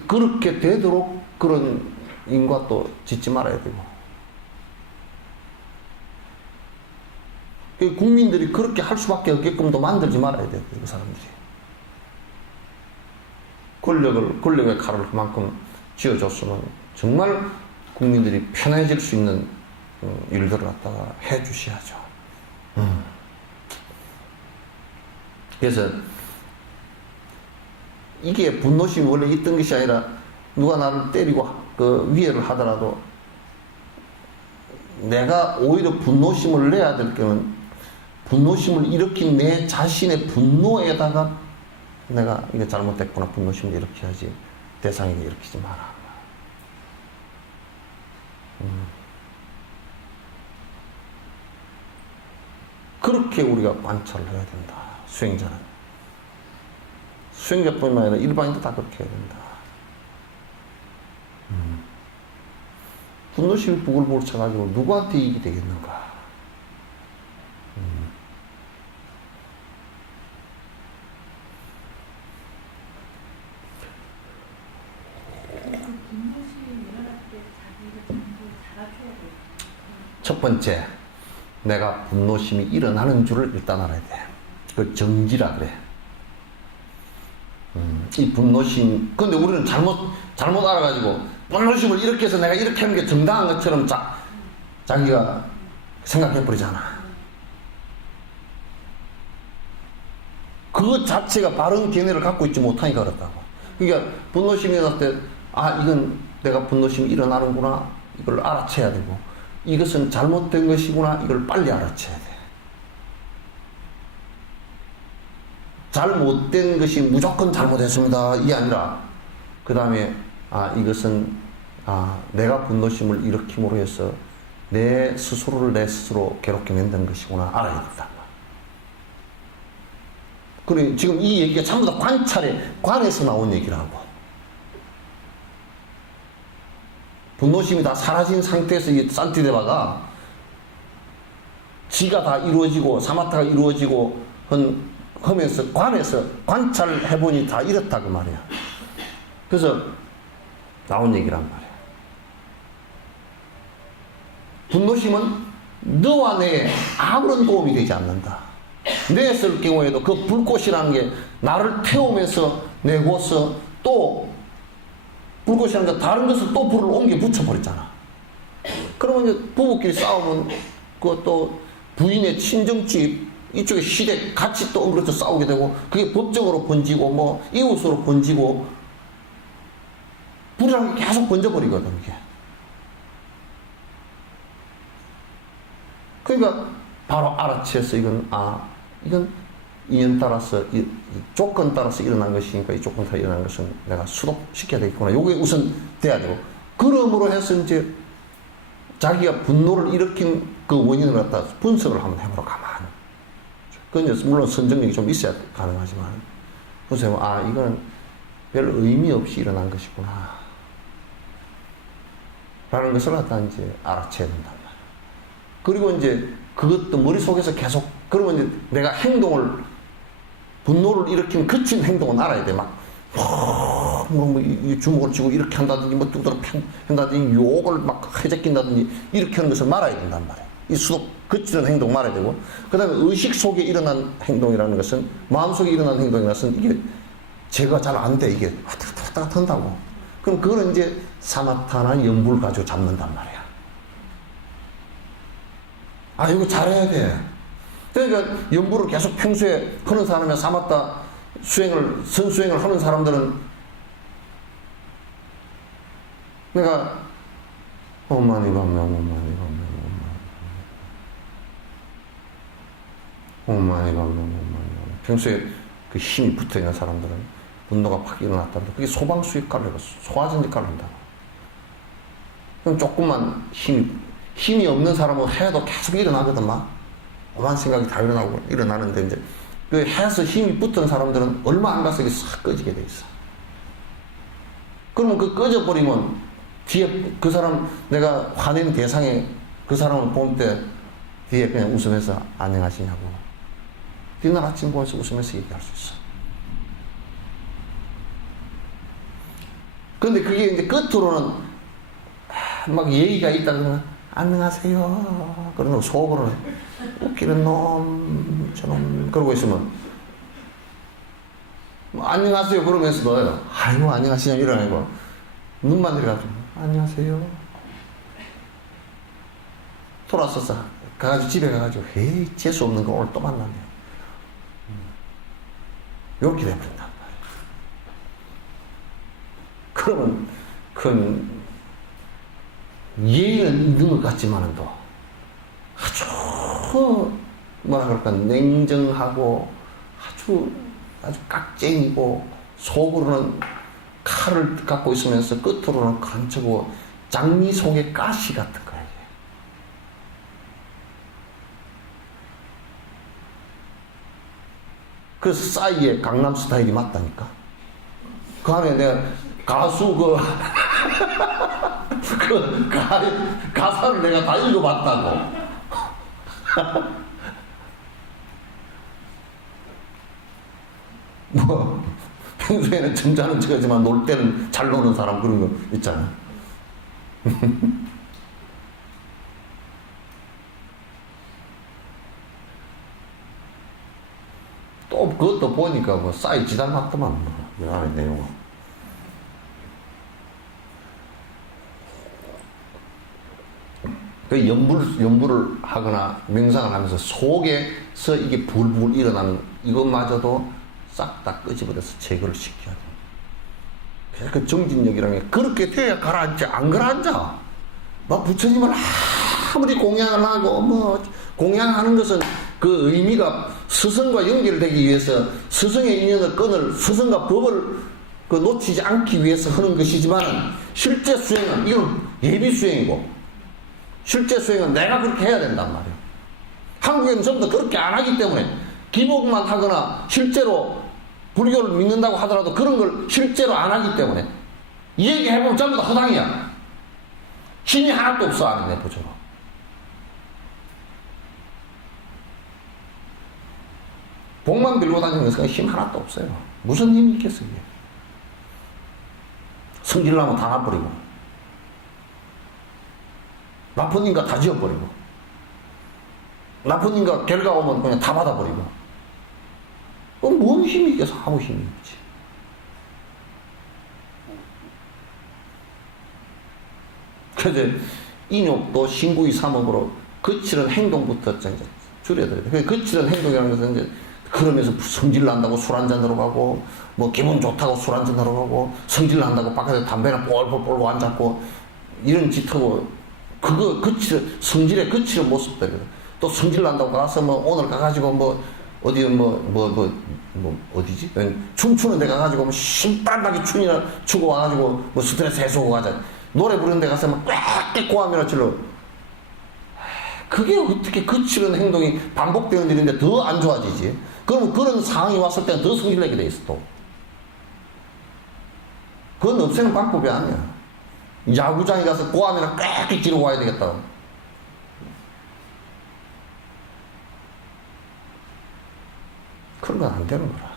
그렇게 되도록 그런 인과도 짓지 말아야 되고. 국민들이 그렇게 할 수밖에 없게끔도 만들지 말아야 돼요, 그 사람들이. 권력의 칼을 그만큼 쥐어줬으면 정말 국민들이 편해질 수 있는 일들을 갖다가 해 주셔야죠. 그래서 이게 분노심이 원래 있던 것이 아니라 누가 나를 때리고 그 위해를 하더라도 내가 오히려 분노심을 내야 될 때는 분노심을 일으킨 내 자신의 분노에다가 내가 이게 잘못됐구나 분노심을 일으켜야지 대상에게 일으키지 마라. 그렇게 우리가 관찰을 해야 된다. 수행자는. 수행자뿐만 아니라 일반인도 다 그렇게 해야 된다. 분노심이 부글부글 쳐가지고 누구한테 이익이 되겠는가? 첫 번째, 내가 분노심이 일어나는 줄을 일단 알아야 돼. 그걸 정지라 그래. 이 분노심, 근데 우리는 잘못 알아가지고 분노심을 이렇게 해서 내가 이렇게 하는 게 정당한 것처럼 자기가 생각해버리잖아. 그것 자체가 바른 견해를 갖고 있지 못하니까 그렇다고. 그러니까 분노심이 일어날 때, 이건 내가 분노심이 일어나는구나. 이걸 알아채야 되고, 이것은 잘못된 것이구나. 이걸 빨리 알아채야 돼. 잘못된 것이 무조건 잘못했습니다. 이게 아니라, 그 다음에, 이것은, 내가 분노심을 일으킴으로 해서 내 스스로를 내 스스로 괴롭게 만든 것이구나. 알아야 된다. 그래, 지금 이 얘기가 전부 다 관찰에 관해서 나온 얘기라고. 분노심이 다 사라진 상태에서 이 산티데바가 지가 다 이루어지고 사마타가 이루어지고 하면서 관해서 관찰해보니 다 이렇다 그 말이야. 그래서 나온 얘기란 말이야. 분노심은 너와 내게 아무런 도움이 되지 않는다. 냈을 경우에도 그 불꽃이라는 게 나를 태우면서 내고서 또 불꽃이라는 게 다른 것을 또 불을 옮겨 붙여버렸잖아. 그러면 이제 부부끼리 싸우면 그것도 부인의 친정집 이쪽에 시댁 같이 또 엉그러져 싸우게 되고 그게 법정으로 번지고 뭐 이웃으로 번지고 불이라는 게 계속 번져버리거든 이게. 그러니까 바로 알아채서 이건 인연 따라서 조건 따라서 일어난 것이니까 이 조건 따라 일어난 것은 내가 수독시켜야 되겠구나. 요게 우선 돼야 되고 그러므로 해서 이제 자기가 분노를 일으킨 그 원인을 갖다 분석을 한번 해보러 가만. 그건 이제 물론 선정력이 좀 있어야 가능하지만 분석해보면 이거는 별 의미 없이 일어난 것이구나 라는 것을 갖다 이제 알아채야 된단 말이야. 그리고 이제 그것도 머릿속에서 계속 그러면 이제 내가 분노를 일으킨 거친 행동은 알아야 돼. 막 주먹을 쥐고 이렇게 한다든지 뭐 뚝뚝 한다든지 욕을 막 해제낀다든지 이렇게 하는 것을 말아야 된단 말이야. 이 수독 거치는 행동 말아야 되고 그 다음에 의식 속에 일어난 행동이라는 것은 마음속에 일어난 행동이라는 것은 이게 제가 잘 안 돼. 이게 왔다 갔다 한다고. 그럼 그거는 이제 사마타나 염불 가지고 잡는단 말이야. 이거 잘해야 돼. 그러니까 염불을 계속 평소에 하는 사람이 사마타 선수행을 하는 사람들은 내가 오마니 평소에 그 힘이 붙어있는 사람들은 분노가 팍 일어났다는데 그게 소방수에 깔려서 소화전에 깔린다고. 그럼 조금만 힘이 없는 사람은 해도 계속 일어나거든 막. 오만 생각이 다 일어나는데 이제 그 해서 힘이 붙은 사람들은 얼마 안 가서 이게 싹 꺼지게 돼 있어. 그러면 그 꺼져버리면 뒤에 그 사람 내가 화낸 대상에 그 사람을 볼 때 뒤에 그냥 웃으면서 안녕하시냐고 뒤날 아침 보면서 웃으면서 얘기할 수 있어. 근데 그게 이제 끝으로는 막 예의가 있다 그러면 안녕하세요 그러는 속으로는 웃기는 놈 저놈 그러고 있으면 안녕하세요 그러면서도 아이고 안녕하시냐 이러고 눈만 내려가지고 안녕하세요 돌아서서 가가지고 집에 가가지고 에이 재수없는 거 오늘 또 만났네 이렇게 돼버린단 말이야. 그러면 그건 예의는 있는 것 같지만은 아주 뭐라 그럴까 냉정하고 아주 깍쟁이고 속으로는 칼을 갖고 있으면서 끝으로는 간첩고 장미 속의 가시 같은 거야. 그래서 싸이의 강남 스타일이 맞다니까. 그 안에 내가 가수 가사를 내가 다 읽어봤다고. 뭐 평소에는 점잖은 척하지만 놀 때는 잘 노는 사람 그런 거 있잖아. 또 그것도 보니까 뭐 싸이 지단 맞더만 뭐 안에 내용은. 그 연불을 하거나 명상을 하면서 속에서 이게 불불 일어나는 이것마저도 싹 다 끄집어내서 제거를 시켜야 돼. 그래서 그 정진력이라는 게 그렇게 돼야 가라앉지. 안 가라앉아. 막 부처님을 아무리 공양을 하고 뭐 공양하는 것은 그 의미가 스승과 연결되기 위해서 스승의 인연을 끊을 스승과 법을 놓치지 않기 위해서 하는 것이지만 실제 수행은 이건 예비 수행이고 실제 수행은 내가 그렇게 해야 된단 말이에요. 한국에는 전부 다 그렇게 안 하기 때문에 기복만 하거나 실제로 불교를 믿는다고 하더라도 그런 걸 실제로 안 하기 때문에 이 얘기 해보면 전부 다 허당이야. 힘이 하나도 없어 안에 내부적으로. 복만 빌고 다니는 것은 힘 하나도 없어요. 무슨 힘이 있겠어요. 성질나면 다 놔버리고 나쁜 인가 다 지어버리고 나쁜 인가 결과 오면 그냥 다 받아버리고 힘이 있겠어? 아무 힘이 없지. 그래서 인욕도 신구의 삼업으로 거칠은 행동부터 이제 줄여야 돼. 거칠은 행동이라는 것은 이제 그러면서 성질 난다고 술 한잔하러 가고, 뭐 기분 좋다고 술 한잔하러 가고, 성질 난다고 바깥에 담배나 뻘뻘 뻘고 앉았고, 이런 짓하고, 그거 성질의 거칠은 모습들. 또 성질 난다고 가서 뭐 오늘 가가지고 뭐 어디 어디지? 춤추는 데 가가지고 뭐 신바람나게 춤이나 추고 와가지고 뭐 스트레스 해소하고 가자. 노래 부르는 데 가서 막 꽥꽥 고함이나 질러. 그게 어떻게 거칠은 행동이 반복되는 일인데 더 안 좋아지지? 그러면 그런 상황이 왔을 때는 더 성질내게 돼 있어, 또. 그건 없애는 방법이 아니야. 야구장에 가서 고함이나 꽥꽥 지르고 와야 되겠다. 그런 건 안 되는 거라.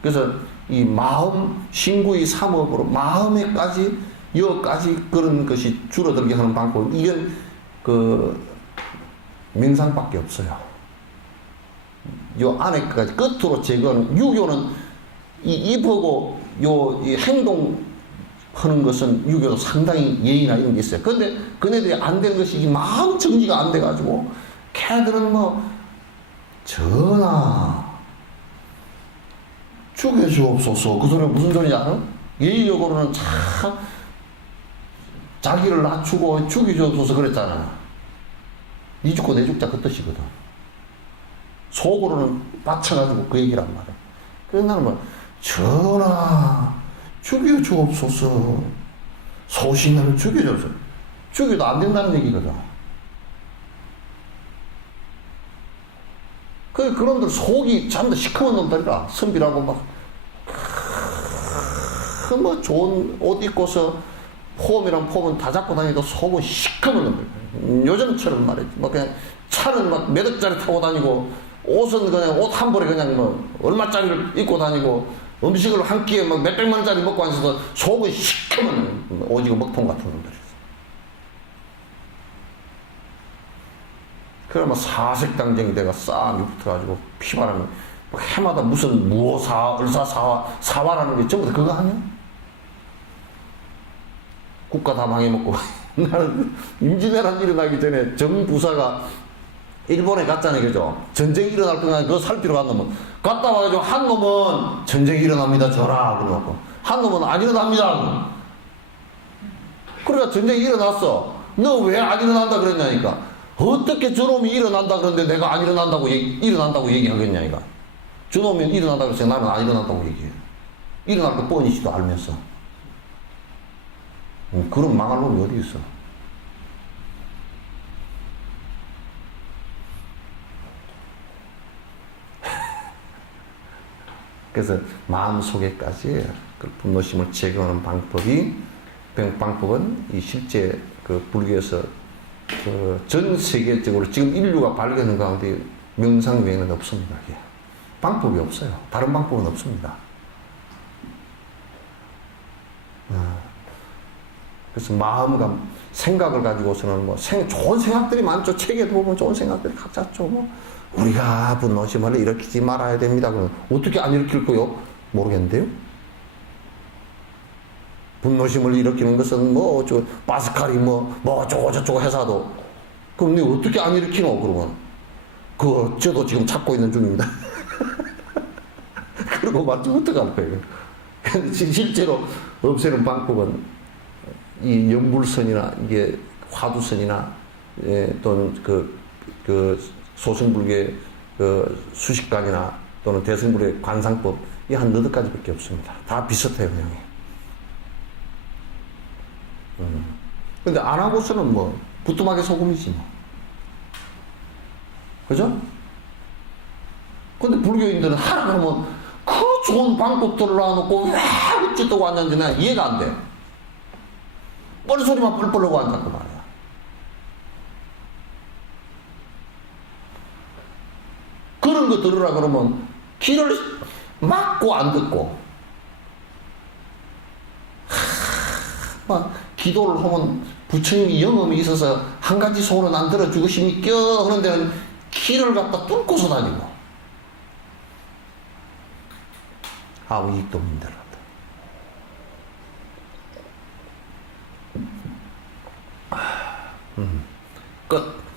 그래서 이 마음, 신구의 삼업으로 마음에까지, 여까지 그런 것이 줄어들게 하는 방법, 이건 명상밖에 없어요. 요 안에까지 끝으로 제거하는, 유교는 이 입하고 이 행동하는 것은 유교도 상당히 예의나 이런 게 있어요. 그런데 그네들이 안 되는 것이 이 마음 정지가 안 돼가지고, 걔들은 뭐, 전하, 죽여주옵소서. 그 소리가 무슨 소리냐? 알아? 예의적으로는 참, 자기를 낮추고 죽여주옵소서 그랬잖아. 니 죽고 내 죽자 그 뜻이거든. 속으로는 받쳐가지고 그 얘기란 말이야. 그래서 나는 뭐, 전하, 죽여주옵소서. 소신을 죽여주옵소서. 죽여도 안 된다는 얘기거든. 그런들 속이 전부 시커먼 놈들이라. 선비라고 막, 뭐 좋은 옷 입고서 폼이랑 폼은 다 잡고 다니도 속은 시커먼 놈들. 요즘처럼 말이지. 뭐 그냥 차는 막 몇 억짜리 타고 다니고, 옷은 그냥 옷 한 벌에 그냥 뭐 얼마짜리를 입고 다니고, 음식을 한 끼에 막 몇백만 원짜리 먹고 앉아서 속은 시커먼 오징어 먹통 같은 놈들이. 그러면 사색당쟁이 돼가 싸움이 붙어가지고 피바람이 해마다 무슨 무오사, 을사사화라는 게 전부 다 그거 아니야? 국가 다 망해먹고. 나는 임진왜란 일어나기 전에 정부사가 일본에 갔잖아요, 그죠? 전쟁이 일어날 거냐, 그거 살피러 간 놈은. 갔다 와가지고 한 놈은 전쟁이 일어납니다, 저라. 그러고. 한 놈은 안 일어납니다. 그러니까 전쟁이 일어났어. 너 왜 안 일어난다 그랬냐니까. 어떻게 저놈이 일어난다 그러는데 내가 안 일어난다고 얘기하겠냐, 이거. 저놈이 일어난다고 해서 나는 안 일어난다고 얘기해. 일어날 거 뻔히지도 알면서. 그런 망할 놈이 어디 있어. 그래서 마음속에까지 그 분노심을 제거하는 방법은 이 실제 그 불교에서 전 세계적으로 지금 인류가 발견한 가운데 명상 외에는 없습니다. 이게. 방법이 없어요. 다른 방법은 없습니다. 그래서 마음과 생각을 가지고서는 뭐 좋은 생각들이 많죠. 책에도 보면 좋은 생각들이 각자 있죠. 뭐 우리가 분노심을 일으키지 말아야 됩니다. 그러면 어떻게 안 일으킬 거요? 모르겠는데요. 분노심을 일으키는 것은 뭐 파스칼이 뭐 어쩌고 저쩌고 해서도 그럼 네 어떻게 안 일으키노? 그러면 저도 지금 찾고 있는 중입니다. 그러고 맞으면 어떡할 거예요? 실제로 없애는 방법은 이 연불선이나 이게 화두선이나 또는 그 소승불교의 수식관이나 또는 대승불의 관상법 이 한 너댓 가지밖에 없습니다. 다 비슷해요, 내용이. 근데 안 하고서는 뭐 부뚜막에 소금이지 뭐. 그죠? 근데 불교인들은 하라고 하면 그 좋은 방법들을 놔놓고 왜 어쨌다고 왔는지 나 이해가 안 돼. 머리소리만 뿔뿔 하고 앉았단 말이야. 그런 거 들으라 그러면 귀를 막고 안 듣고 막 기도를 하면 부처님이 영험이 있어서 한 가지 소원은 안 들어주시니까 하는 데는 길을 갖다 뚫고서 다니고 아무 이익도 없는 데로 한다. 끝.